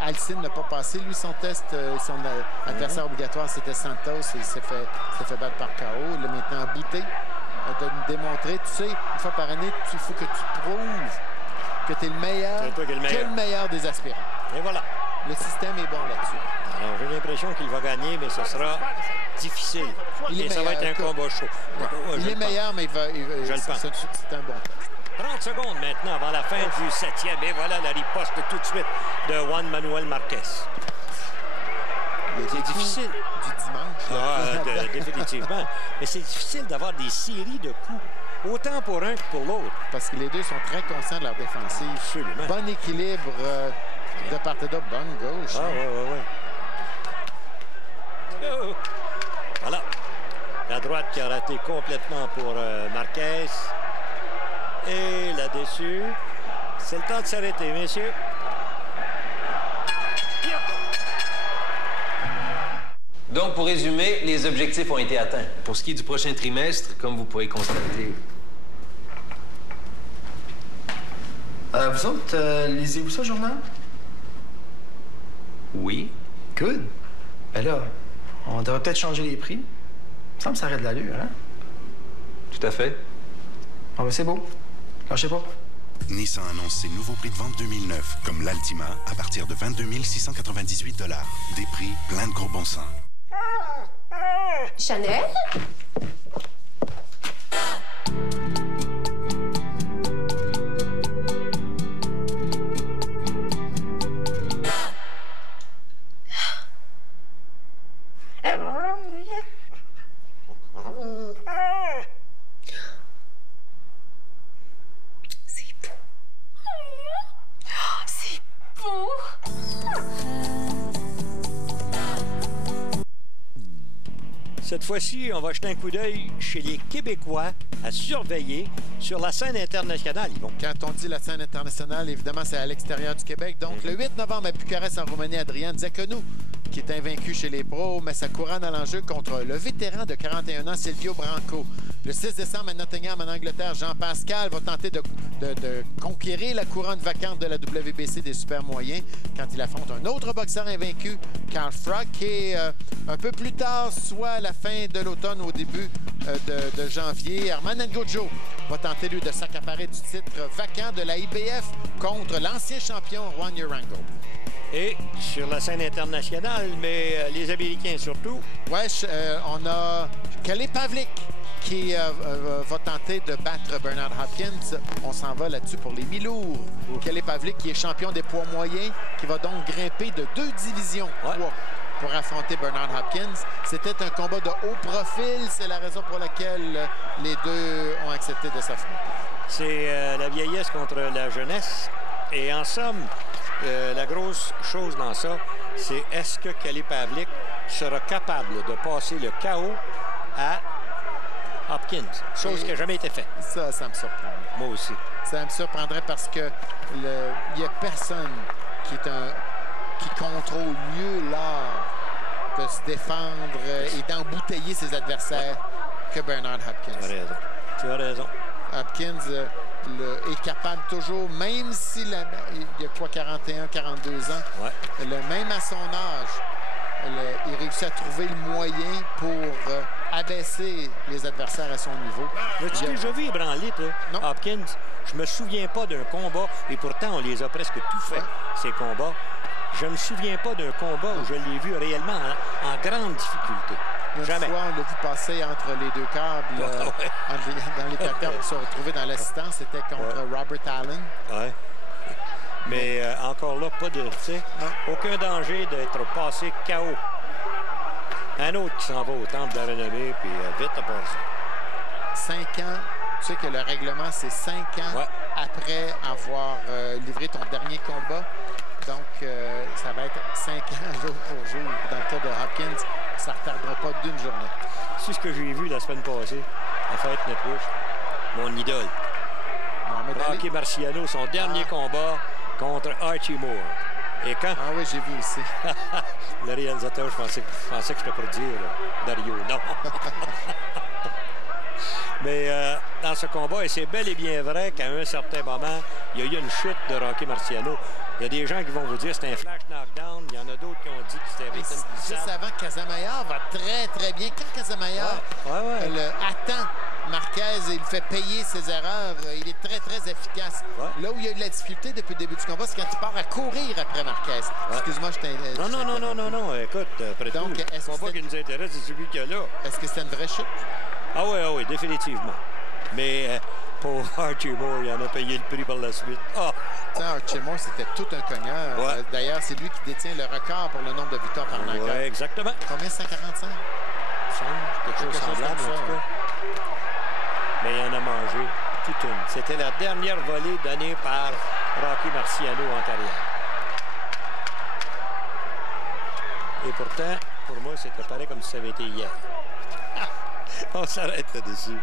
Alcine n'a pas passé, lui, son test. Son adversaire obligatoire, c'était Santos. Il s'est fait battre par KO. Là, maintenant, Bouté de nous démontrer. Tu sais, une fois par année, il faut que tu prouves que tu es le meilleur, le meilleur des aspirants. Et voilà. Le système est bon là-dessus. Alors, j'ai l'impression qu'il va gagner, mais ce sera difficile. Et ça va être un combat chaud. Il est meilleur, mais je le pense. C'est un bon test. 30 secondes maintenant avant la fin du 7e. Et voilà la riposte tout de suite de Juan Manuel Marquez. C'est difficile. Du dimanche. définitivement. Mais c'est difficile d'avoir des séries de coups, autant pour un que pour l'autre. Parce que les deux sont très conscients de leur défensive. Absolument. Bon équilibre de part et d'autre. Bonne gauche. Ah, oui. Oh. Voilà. La droite qui a raté complètement pour Marquez. Et là-dessus, c'est le temps de s'arrêter, messieurs. Donc, pour résumer, les objectifs ont été atteints. Pour ce qui est du prochain trimestre, comme vous pourrez constater... vous autres, lisez-vous ça, journal? Oui. Good. Ben là, on devrait peut-être changer les prix. Il me semble que ça aurait de l'allure, hein? Tout à fait. Ah ben c'est beau. Lâchez pas. Nissan annonce ses nouveaux prix de vente 2009, comme l'Altima, à partir de 22 698 $. Des prix plein de gros bon sens. Chanel? Cette fois-ci, on va jeter un coup d'œil chez les Québécois à surveiller sur la scène internationale, Yvon. Quand on dit la scène internationale, évidemment, c'est à l'extérieur du Québec. Donc, le 8 novembre à Bucarest, en Roumanie, Adrian Zacănu, qui est invaincu chez les pros, met sa couronne à l'enjeu contre le vétéran de 41 ans, Silvio Branco. Le 6 décembre à Nottingham, en Angleterre, Jean Pascal va tenter de conquérir la couronne vacante de la WBC des super moyens quand il affronte un autre boxeur invaincu, Carl Froch. Et un peu plus tard, soit à la fin de l'automne, au début de janvier, Herman Ngannou va tenter, lui, de s'accaparer du titre vacant de la IBF contre l'ancien champion Juan Urango. Et sur la scène internationale, mais les Américains surtout. Ouais, on a Kelly Pavlik qui va tenter de battre Bernard Hopkins. On s'en va là-dessus pour les mi-lourds. Kelly Pavlik qui est champion des poids moyens, qui va donc grimper de 2 divisions pour affronter Bernard Hopkins. C'était un combat de haut profil. C'est la raison pour laquelle les deux ont accepté de s'affronter. C'est la vieillesse contre la jeunesse. Et en somme, la grosse chose dans ça, c'est est-ce que Kelly Pavlik sera capable de passer le KO à Hopkins, chose qui n'a jamais été faite. Ça me surprend. Moi aussi. Ça me surprendrait parce que il n'y a personne qui contrôle mieux l'art de se défendre et d'embouteiller ses adversaires que Bernard Hopkins. Tu as raison. Hopkins est capable toujours, même s'il il y a quoi, 41, 42 ans, même à son âge, il réussit à trouver le moyen pour abaisser les adversaires à son niveau. As-tu déjà vu ébranler, toi, Hopkins? Je me souviens pas d'un combat, et pourtant on les a presque tout fait, ces combats. Je me souviens pas d'un combat où je l'ai vu réellement en grande difficulté. Une fois, on l'a vu passer entre les deux câbles, dans les 4 câbles pour se retrouver dans l'assistance. C'était contre Robert Allen. Ouais. Mais encore là, pas de, aucun danger d'être passé KO. Un autre qui s'en va au temple de la renommée, puis vite à part ça. 5 ans. Tu sais que le règlement, c'est 5 ans après avoir livré ton dernier combat. Donc, ça va être 5 ans jour pour jour. Dans le cas de Hopkins, ça ne retardera pas d'une journée. C'est ce que j'ai vu la semaine passée à Fight Network. Mon idole. Rocky Marciano, son dernier combat contre Archie Moore. Et quand... Ah oui, j'ai vu aussi. Le réalisateur, je pensais que j'étais pour dire Dario. Non. Mais dans ce combat, et c'est bel et bien vrai qu'à un certain moment, il y a eu une chute de Rocky Marciano. Il y a des gens qui vont vous dire que c'était un flash knockdown. Il y en a d'autres qui ont dit que c'était juste avant, Casamayor va très, très bien. Quand Casamayor attend Marquez et il fait payer ses erreurs, il est très, très efficace. Là où il y a eu de la difficulté depuis le début du combat, c'est quand il part à courir après Marquez. Excuse-moi, je t'ai... Non. Écoute, après tout, le combat qui nous intéresse, c'est celui qu'il y a là. Est-ce que c'était une vraie chute? Ah oui, définitivement. Mais pour Archie Moore, il en a payé le prix par la suite. Archie Moore, c'était tout un cogneur. D'ailleurs, c'est lui qui détient le record pour le nombre de victoires par knockout. Oui, exactement. Combien? 145? quelque chose de semblable, en tout cas. Mais il en a mangé toute une. C'était la dernière volée donnée par Rocky Marciano en carrière. Et pourtant, pour moi, c'était pareil comme si ça avait été hier. On s'arrête là-dessus.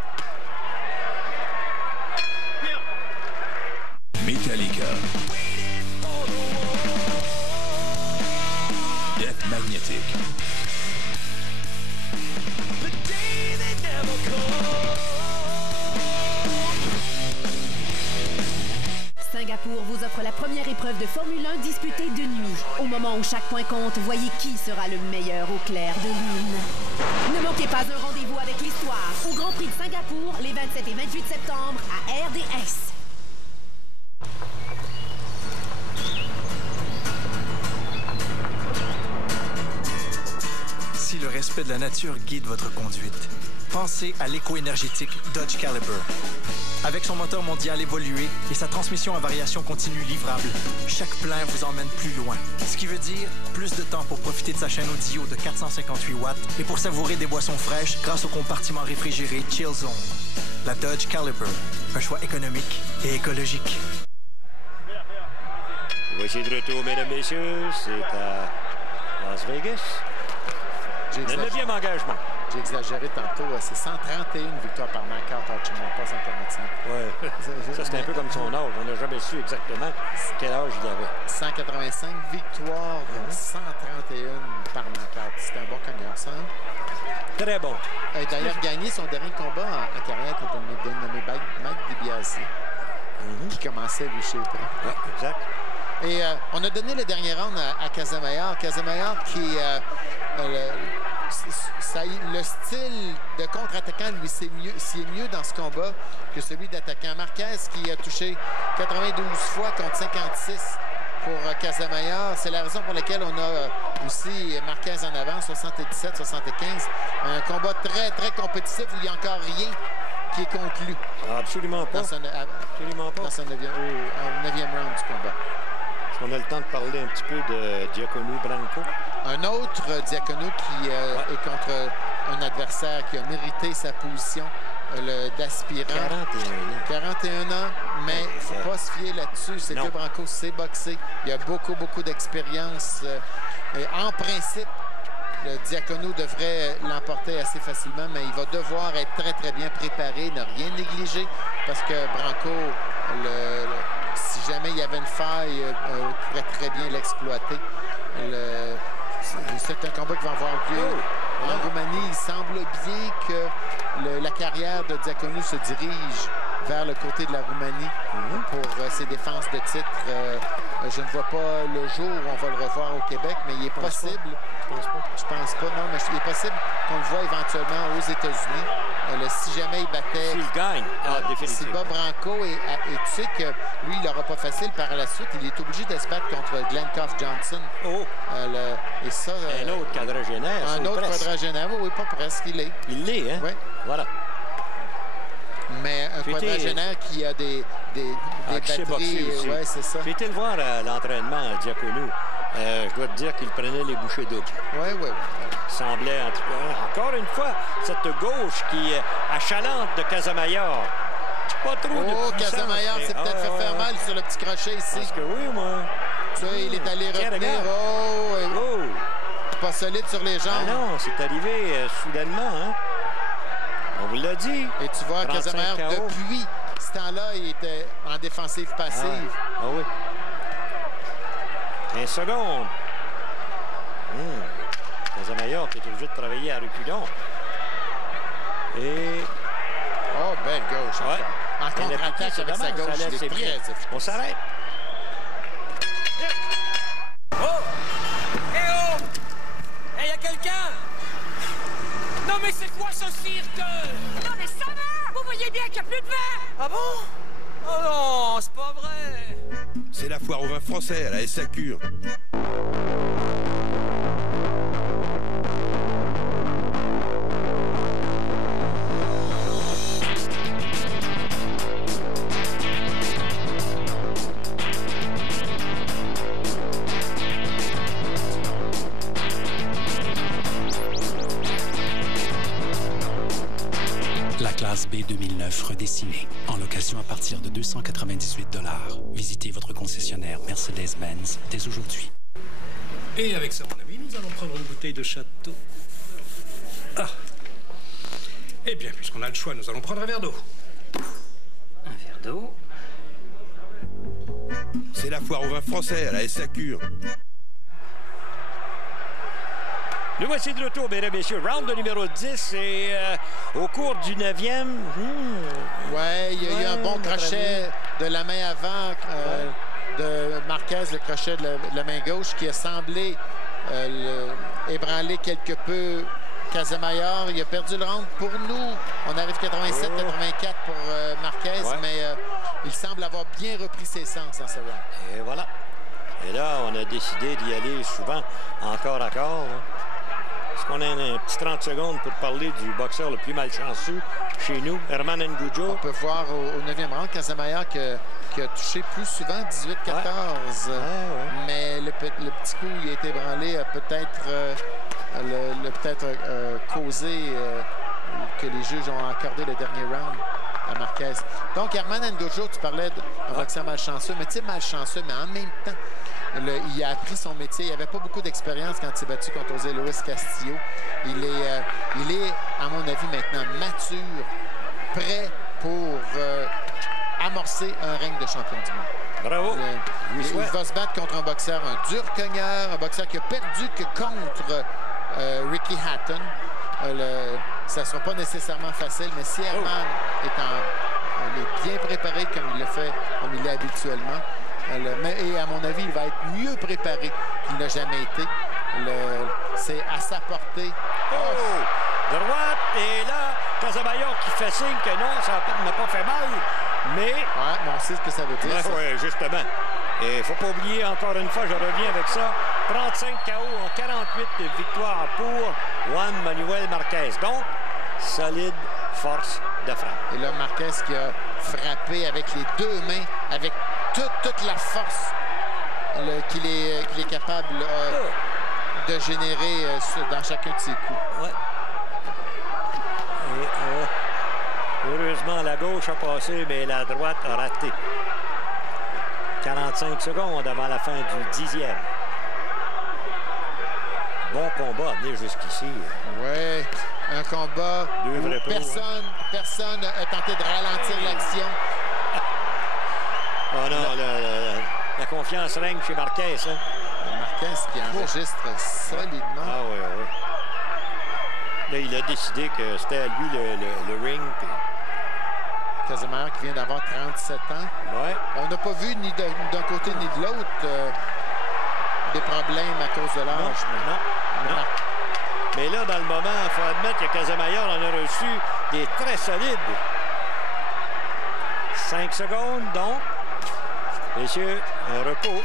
Metallica. Death Magnetic. Singapour vous offre la première épreuve de Formule 1 disputée de nuit. Au moment où chaque point compte, voyez qui sera le meilleur au clair de lune. Ne manquez pas un rendez-vous avec l'histoire au Grand Prix de Singapour les 27 et 28 septembre à RDS. Si le respect de la nature guide votre conduite, pensez à l'éco-énergétique Dodge Caliber. Avec son moteur mondial évolué et sa transmission à variation continue livrable, chaque plein vous emmène plus loin. Ce qui veut dire plus de temps pour profiter de sa chaîne audio de 458 watts et pour savourer des boissons fraîches grâce au compartiment réfrigéré Chill Zone. La Dodge Caliber, un choix économique et écologique. Voici de retour, mesdames et messieurs. C'est à Las Vegas. Le 9e engagement. J'ai exagéré tantôt. C'est 131 victoires par knockout, Archibald, pas 145. Oui. Ça, c'était un peu comme son âge. On n'a jamais su exactement quel âge il avait. 185 victoires, donc 131 par knockout. C'était un bon cogneur, ça. Très bon. D'ailleurs, gagné son dernier combat en carrière contre un dénommé Mike DiBiase, qui commençait, lui, chez Pré. Oui, exact. Et on a donné le dernier round à Casamayor. Casamayor qui... le style de contre-attaquant, lui, c'est mieux dans ce combat que celui d'attaquant. Marquez qui a touché 92 fois contre 56 pour Casamayor. C'est la raison pour laquelle on a aussi Marquez en avant, 77-75. Un combat très, très compétitif où il n'y a encore rien qui est conclu. Absolument pas. Absolument pas. Dans son 9e round du combat. Est-ce qu'on a le temps de parler un petit peu de Diacono Branco? Un autre Diacono qui est contre un adversaire qui a mérité sa position d'aspirant. 41 ans, mais il ne faut pas se fier là-dessus. C'est que Branco sait boxer. Il a beaucoup, beaucoup d'expérience. En principe, le Diacono devrait l'emporter assez facilement, mais il va devoir être très, très bien préparé, ne rien négliger, parce que Branco, si jamais il y avait une faille, pourrait très bien l'exploiter. C'est un combat qui va avoir lieu en Roumanie. Il semble bien que la carrière de Diacono se dirige vers le côté de la Roumanie pour ses défenses de titre. Je ne vois pas le jour où on va le revoir au Québec, mais il est possible. Je pense pas. Non, mais il est possible qu'on le voit éventuellement aux États-Unis. Si jamais il battait... S'il gagne, définitivement. S'il bat Branco, et tu sais que lui, il n'aura pas facile par la suite. Il est obligé de se battre contre Glenn Koff Johnson. Et ça... un autre quadragénaire. Un autre quadragénaire, oui, pas presque. Il l'est. Il l'est, hein? Oui. Voilà. Mais un quadragénaire qui a des batteries... Oui, c'est ça. J'ai été le voir à l'entraînement à Diacono. Je dois te dire qu'il prenait les bouchées doubles. Oui. Il semblait, en tout cas, encore une fois, cette gauche qui achalante de Casamayor. Pas trop de puissance. Casamayor s'est peut-être fait faire mal sur le petit crochet ici. Parce que oui, moi. Tu vois, il est allé retenir. Pas solide sur les jambes. Ah non, c'est arrivé soudainement, hein? On vous l'a dit. Et tu vois, Casamayor, depuis ce temps-là, il était en défensive passive. Ah oui. 15 secondes. Casamayor qui est obligé de travailler à reculons. Et... Oh, belle gauche. En contre-attaque avec sa gauche, il est très efficace. On s'arrête. Oh! Hey, y a quelqu'un? Non, mais c'est quoi ce cirque? Non, mais ça va! Vous voyez bien qu'il n'y a plus de vin! Ah bon? Oh non, c'est pas vrai! C'est la foire au vin français à la SAQ. classe B 2009 redessinée. En location à partir de 298 $. Visitez votre concessionnaire Mercedes-Benz dès aujourd'hui. Et avec ça, mon ami, nous allons prendre une bouteille de château. Ah! Eh bien, puisqu'on a le choix, nous allons prendre un verre d'eau. Un verre d'eau? C'est la foire au vin français à la SAQ. Nous voici de retour, mesdames et messieurs. Round de numéro 10 et au cours du 9e... Ouais, il y a eu un bon crochet de la main avant de Marquez, le crochet de la main gauche qui a semblé ébranler quelque peu Casamayor. Il a perdu le round pour nous. On arrive 87-84 pour Marquez, mais il semble avoir bien repris ses sens dans ce round. Et voilà. Et là, on a décidé d'y aller souvent encore à corps. Est-ce qu'on a un petit 30 secondes pour parler du boxeur le plus malchanceux chez nous, Herman Ngujo? On peut voir au 9e round, Casamayor qui a touché plus souvent, 18-14. Mais le petit coup, il a été ébranlé, a peut-être causé que les juges ont accordé le dernier round à Marquez. Donc, Herman Ngujo, tu parlais d'un boxeur malchanceux, mais tu sais, malchanceux, mais en même temps, il a appris son métier. Il n'avait pas beaucoup d'expérience quand il s'est battu contre José Luis Castillo. Il est, à mon avis, maintenant mature, prêt pour amorcer un règne de champion du monde. Bravo! Il va se battre contre un boxeur, un dur cogneur, un boxeur qui a perdu que contre Ricky Hatton. Ça ne sera pas nécessairement facile, mais si Herman est bien préparé comme il le fait, comme il l'est habituellement, et à mon avis, il va être mieux préparé qu'il n'a jamais été. C'est à sa portée. Droite, et là, Casamayor qui fait signe que non, ça n'a pas fait mal, mais... Ouais, mais on sait ce que ça veut dire. Oui, justement. Et il ne faut pas oublier, encore une fois, je reviens avec ça, 35 KO en 48 victoires pour Juan Manuel Marquez. Donc, solide force de frappe. Et là, Marquez qui a frappé avec les deux mains, avec toute la force qu'il est capable de générer dans chacun de ses coups. Ouais. Et, heureusement, la gauche a passé, mais la droite a raté. 45 secondes avant la fin du 10e. Bon combat amené jusqu'ici. Oui, un combat où personne n'a tenté de ralentir l'action. Oh non, la confiance règne chez Marquez. Hein? Marquez qui enregistre solidement. Ah oui, oui. Là, il a décidé que c'était à lui le ring. Puis... Casamayor qui vient d'avoir 37 ans. Ouais. On n'a pas vu ni d'un côté ni de l'autre des problèmes à cause de l'âge. Non. Mais là, dans le moment, il faut admettre que Casamayor en a reçu des très solides. 5 secondes, donc. Messieurs, un repos.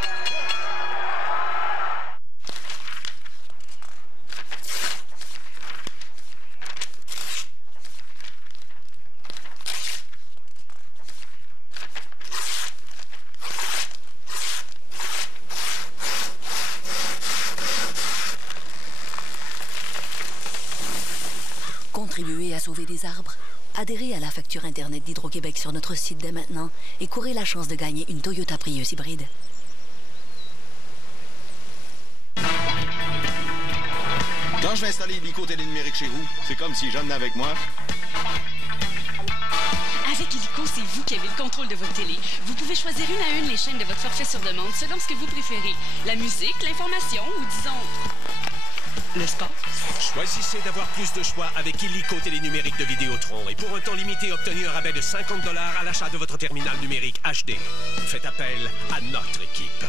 Contribuez à sauver des arbres. Adhérez à la facture Internet d'Hydro-Québec sur notre site dès maintenant et courez la chance de gagner une Toyota Prius hybride. Quand je vais installer Illico Télé numérique chez vous, c'est comme si j'en ai avec moi. Avec Illico, c'est vous qui avez le contrôle de votre télé. Vous pouvez choisir une à une les chaînes de votre forfait sur demande selon ce que vous préférez. La musique, l'information ou disons... le sport. Choisissez d'avoir plus de choix avec Illico Télé numérique de Vidéotron et pour un temps limité, obtenez un rabais de 50 $ à l'achat de votre terminal numérique HD. Faites appel à notre équipe.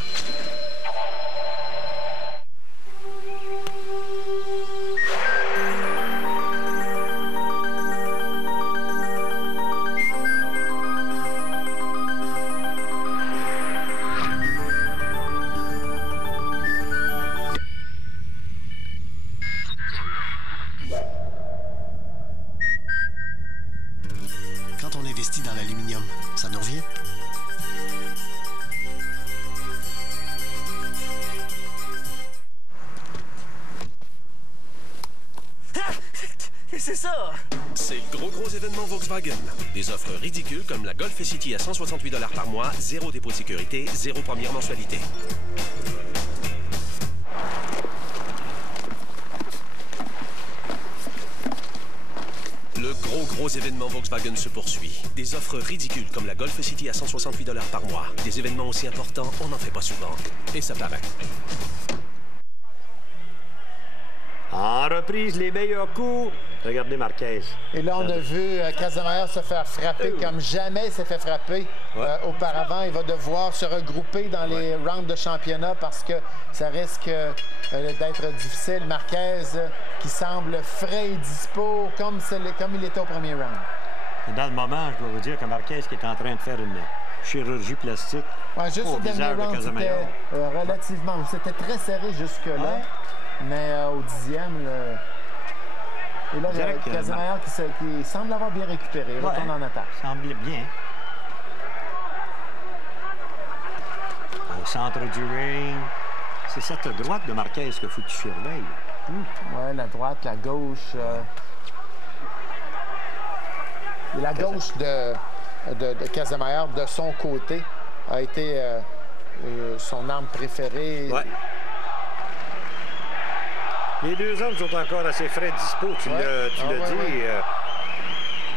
Dans l'aluminium, ça nous revient. c'est ça! C'est le gros événement Volkswagen. Des offres ridicules comme la Golf City à 168 $ par mois, 0 dépôt de sécurité, 0 première mensualité. Le gros événement Volkswagen se poursuit. Des offres ridicules comme la Golf City à 168 $ par mois. Des événements aussi importants, on n'en fait pas souvent. Et ça paraît. En reprise, les meilleurs coups. Regardez Marquez. Et là, on a vu Casamaya se faire frapper comme jamais il s'est fait frapper auparavant. Il va devoir se regrouper dans les rounds de championnat parce que ça risque d'être difficile. Marquez qui semble frais et dispo comme il était au premier round. Dans le moment, je dois vous dire que Marquez qui est en train de faire une chirurgie plastique juste au dernier round, c'était relativement... C'était très serré jusque-là. Mais au 10e, et là, Casamaya qui semble avoir bien récupéré. Il retourne en attaque. Semble bien. Au centre du ring. C'est cette droite de Marquez qu'il faut que tu surveilles. Oui, la droite, la gauche. Et la gauche de Casamaya, de son côté, a été son arme préférée. Ouais. Les deux hommes sont encore assez frais dispo, tu l'as dit,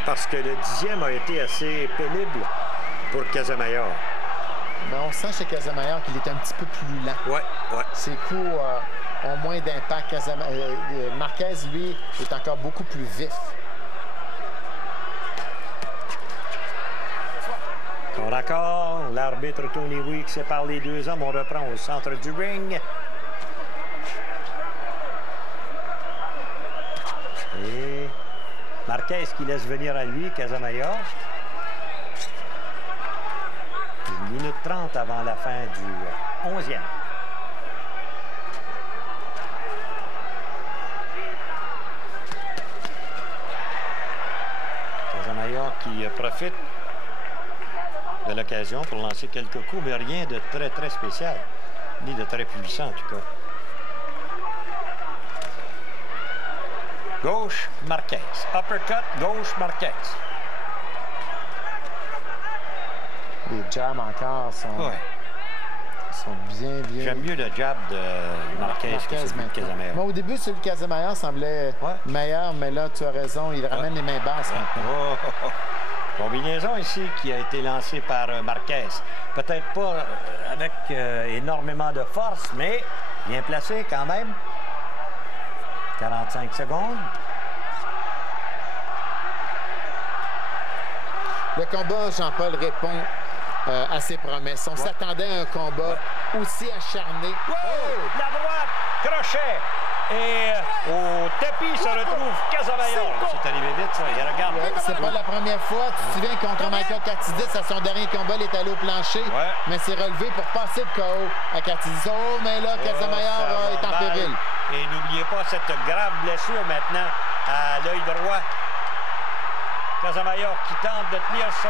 parce que le 10e a été assez pénible pour Casamaya. Mais on sent chez Casamaya qu'il est un petit peu plus lent. Ses coups ont moins d'impact. Marquez, lui, est encore beaucoup plus vif. Corps à corps, l'arbitre Tony Weeks sépare les deux hommes. On reprend au centre du ring. Et Marquez qui laisse venir à lui Casamaya. 1 minute 30 avant la fin du 11e. Casamaya qui profite de l'occasion pour lancer quelques coups, mais rien de très spécial, ni de très puissant en tout cas. Gauche, Marquez. Uppercut, gauche, Marquez. Les jabs encore sont bien... J'aime mieux le jab de Marquez que celui de Casamaya. Au début, celui de Casamaya semblait meilleur, mais là, tu as raison, il ramène les mains basses maintenant. Combinaison ici qui a été lancée par Marquez. Peut-être pas avec énormément de force, mais bien placé quand même. 45 secondes. Le combat, Jean-Paul, répond à ses promesses. On s'attendait à un combat aussi acharné. La droite, crochet. Et au tapis se retrouve Casamaya. C'est arrivé vite, ça. Il regarde. C'est pas la première fois. Tu te souviens contre Michael Katidis, à son dernier combat, il est allé au plancher, mais s'est relevé pour passer le KO à Katidis. Oh, mais là, Casamaya est en péril. Et n'oubliez pas cette grave blessure maintenant à l'œil droit. Casamaya qui tente de tenir son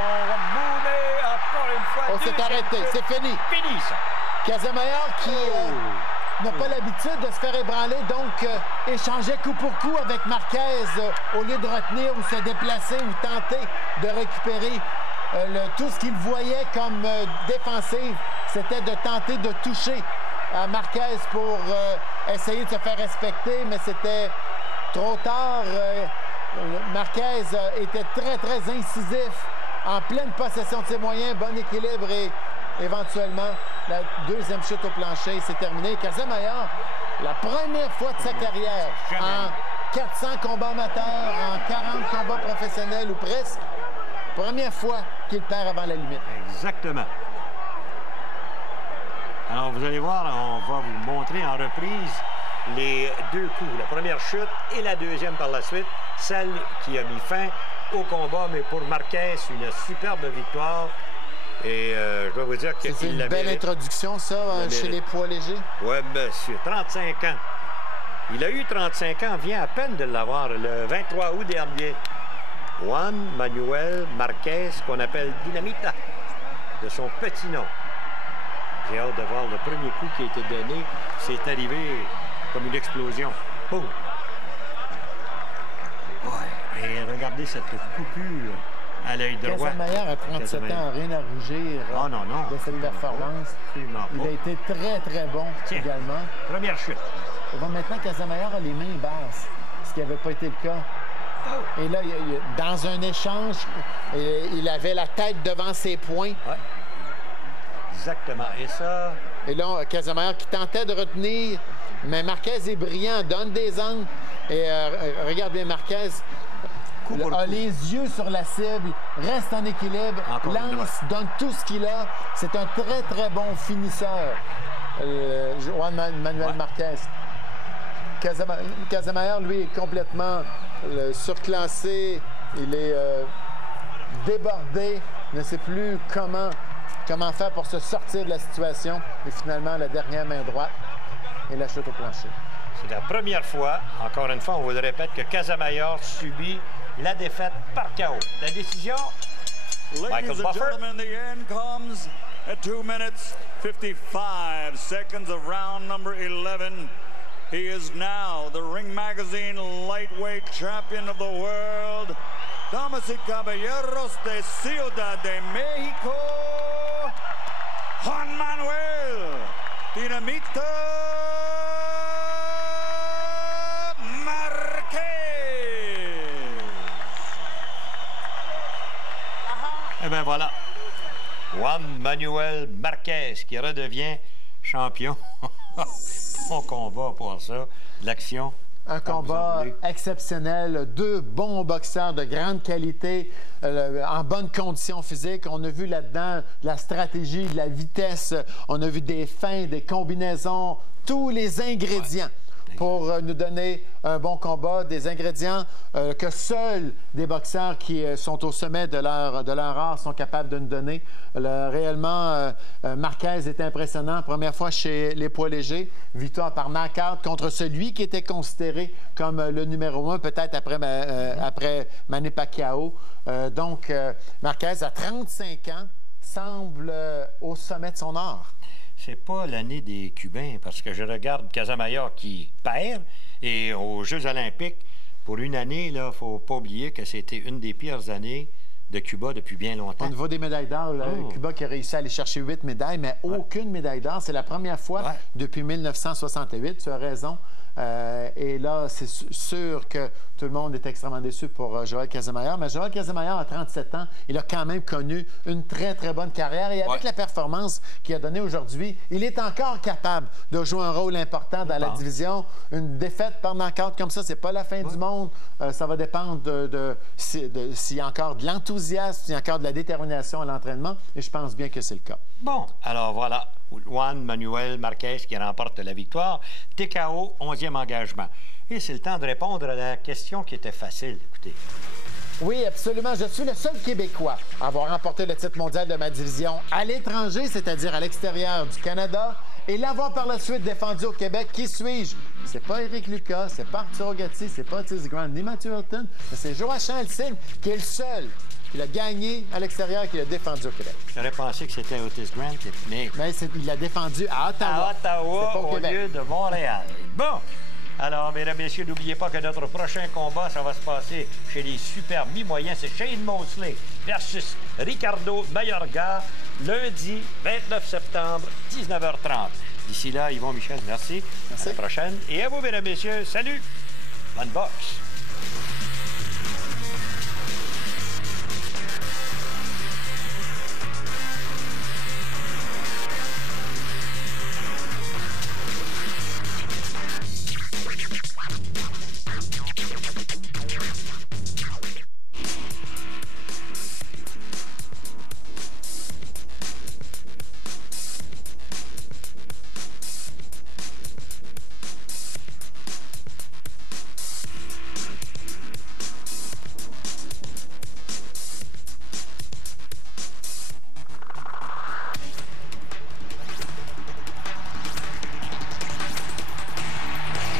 boulet encore une fois. On s'est arrêté, c'est fini. Fini, ça. Casamaya qui n'a pas l'habitude de se faire ébranler, donc échanger coup pour coup avec Marquez au lieu de retenir ou se déplacer ou tenter de récupérer tout ce qu'il voyait comme défensive, c'était de tenter de toucher à Marquez pour essayer de se faire respecter, mais c'était trop tard. Marquez était très incisif, en pleine possession de ses moyens, bon équilibre et éventuellement la deuxième chute au plancher, c'est terminé. Casamaya, la première fois de sa carrière, en 400 combats amateurs, en 40 combats professionnels ou presque, première fois qu'il perd avant la limite. Exactement. Alors, vous allez voir, on va vous montrer en reprise les deux coups. La première chute et la deuxième par la suite. Celle qui a mis fin au combat, mais pour Marquez, une superbe victoire. Et je dois vous dire que c'est une belle introduction, ça, chez les poids légers. Oui, monsieur. 35 ans. Il a eu 35 ans, vient à peine de l'avoir le 23 août dernier. Juan Manuel Marquez, qu'on appelle Dinamita, de son petit nom. J'ai hâte de voir le premier coup qui a été donné. C'est arrivé comme une explosion. Boum! Ouais. Et regardez cette coupure à l'œil droit. Casamayor, à 37 ans, n'a rien à rougir de cette performance. Il a été très, très bon également. Première chute. Bon, maintenant, Casamayor a les mains basses, ce qui n'avait pas été le cas. Et là, dans un échange, il avait la tête devant ses poings. Ouais. Exactement. Et ça... Et là, Casamayor qui tentait de retenir, mais Marquez est brillant, donne des angles. Et regarde bien Marquez. A les yeux sur la cible, reste en équilibre, lance, donne tout ce qu'il a. C'est un très, très bon finisseur, Juan Manuel Marquez. Casamayor, lui, est complètement surclassé. Il est débordé, ne sait plus comment faire pour se sortir de la situation. Et finalement, la dernière main droite et la chute au plancher. C'est la première fois, encore une fois, on vous le répète, que Casamayor subit la défaite par KO. La décision, Michael Buffer. Ladies and gentlemen, the end comes at 2 minutes, 55 seconds of round number 11. He is now the Ring Magazine lightweight champion of the world. Damas y caballeros de Ciudad de México, Juan Manuel Dinamita Eh bien voilà, Juan Manuel Marquez qui redevient champion. Bon combat pour ça, l'action. Un combat exceptionnel, deux bons boxeurs de grande qualité, en bonne condition physique. On a vu là-dedans de la stratégie, de la vitesse, on a vu des feintes, des combinaisons, tous les ingrédients. Pour nous donner un bon combat, des ingrédients que seuls des boxeurs qui sont au sommet de leur art sont capables de nous donner. Réellement, Marquez est impressionnant. Première fois chez les poids légers. Victoire par knockout contre celui qui était considéré comme le numéro 1, peut-être après Manny Pacquiao. Donc, Marquez, à 35 ans, semble au sommet de son art. C'est pas l'année des Cubains, parce que je regarde Casamayor qui perd, et aux Jeux olympiques, pour une année, il ne faut pas oublier que c'était une des pires années de Cuba depuis bien longtemps. Au niveau des médailles d'or, Cuba qui a réussi à aller chercher 8 médailles, mais aucune médaille d'or. C'est la première fois depuis 1968, tu as raison. Et là, c'est sûr que tout le monde est extrêmement déçu pour Joël Casamayor. Mais Joël Casamayor, à 37 ans, il a quand même connu une très, très bonne carrière. Et avec la performance qu'il a donnée aujourd'hui, il est encore capable de jouer un rôle important dans la division. Une défaite par knockout comme ça, c'est pas la fin du monde. Ça va dépendre s'il y a encore de l'enthousiasme, s'il y a encore de la détermination à l'entraînement. Et je pense bien que c'est le cas. Bon, alors voilà. Juan Manuel Marquez qui remporte la victoire. TKO, 11e engagement. Et c'est le temps de répondre à la question qui était facile. Écoutez. Oui, absolument. Je suis le seul Québécois à avoir remporté le titre mondial de ma division à l'étranger, c'est-à-dire à l'extérieur du Canada, et l'avoir par la suite défendu au Québec. Qui suis-je? C'est pas Éric Lucas, c'est pas Arturo Gatti, c'est pas Otis Grant, ni Matthew Hilton, mais c'est Joachim Eltsine qui est le seul. Il a gagné à l'extérieur et qu'il a défendu au Québec. J'aurais pensé que c'était Otis Grant, mais il l'a défendu à Ottawa. À Ottawa, au lieu de Montréal. Bon, alors, mesdames et messieurs, n'oubliez pas que notre prochain combat, ça va se passer chez les super mi-moyens. C'est Shane Mosley versus Ricardo Mayorga, lundi 29 septembre, 19h30. D'ici là, Yvon Michel, merci. À la prochaine. Et à vous, mesdames et messieurs, salut! Bonne boxe!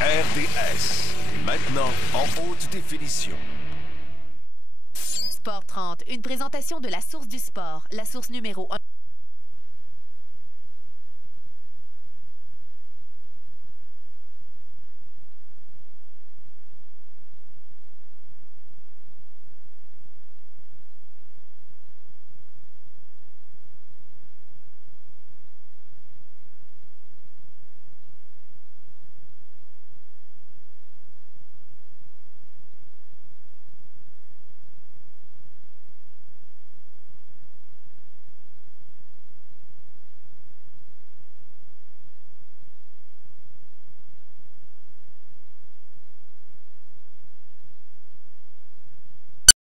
RDS, maintenant en haute définition. Sport 30, une présentation de la source du sport, la source numéro 1.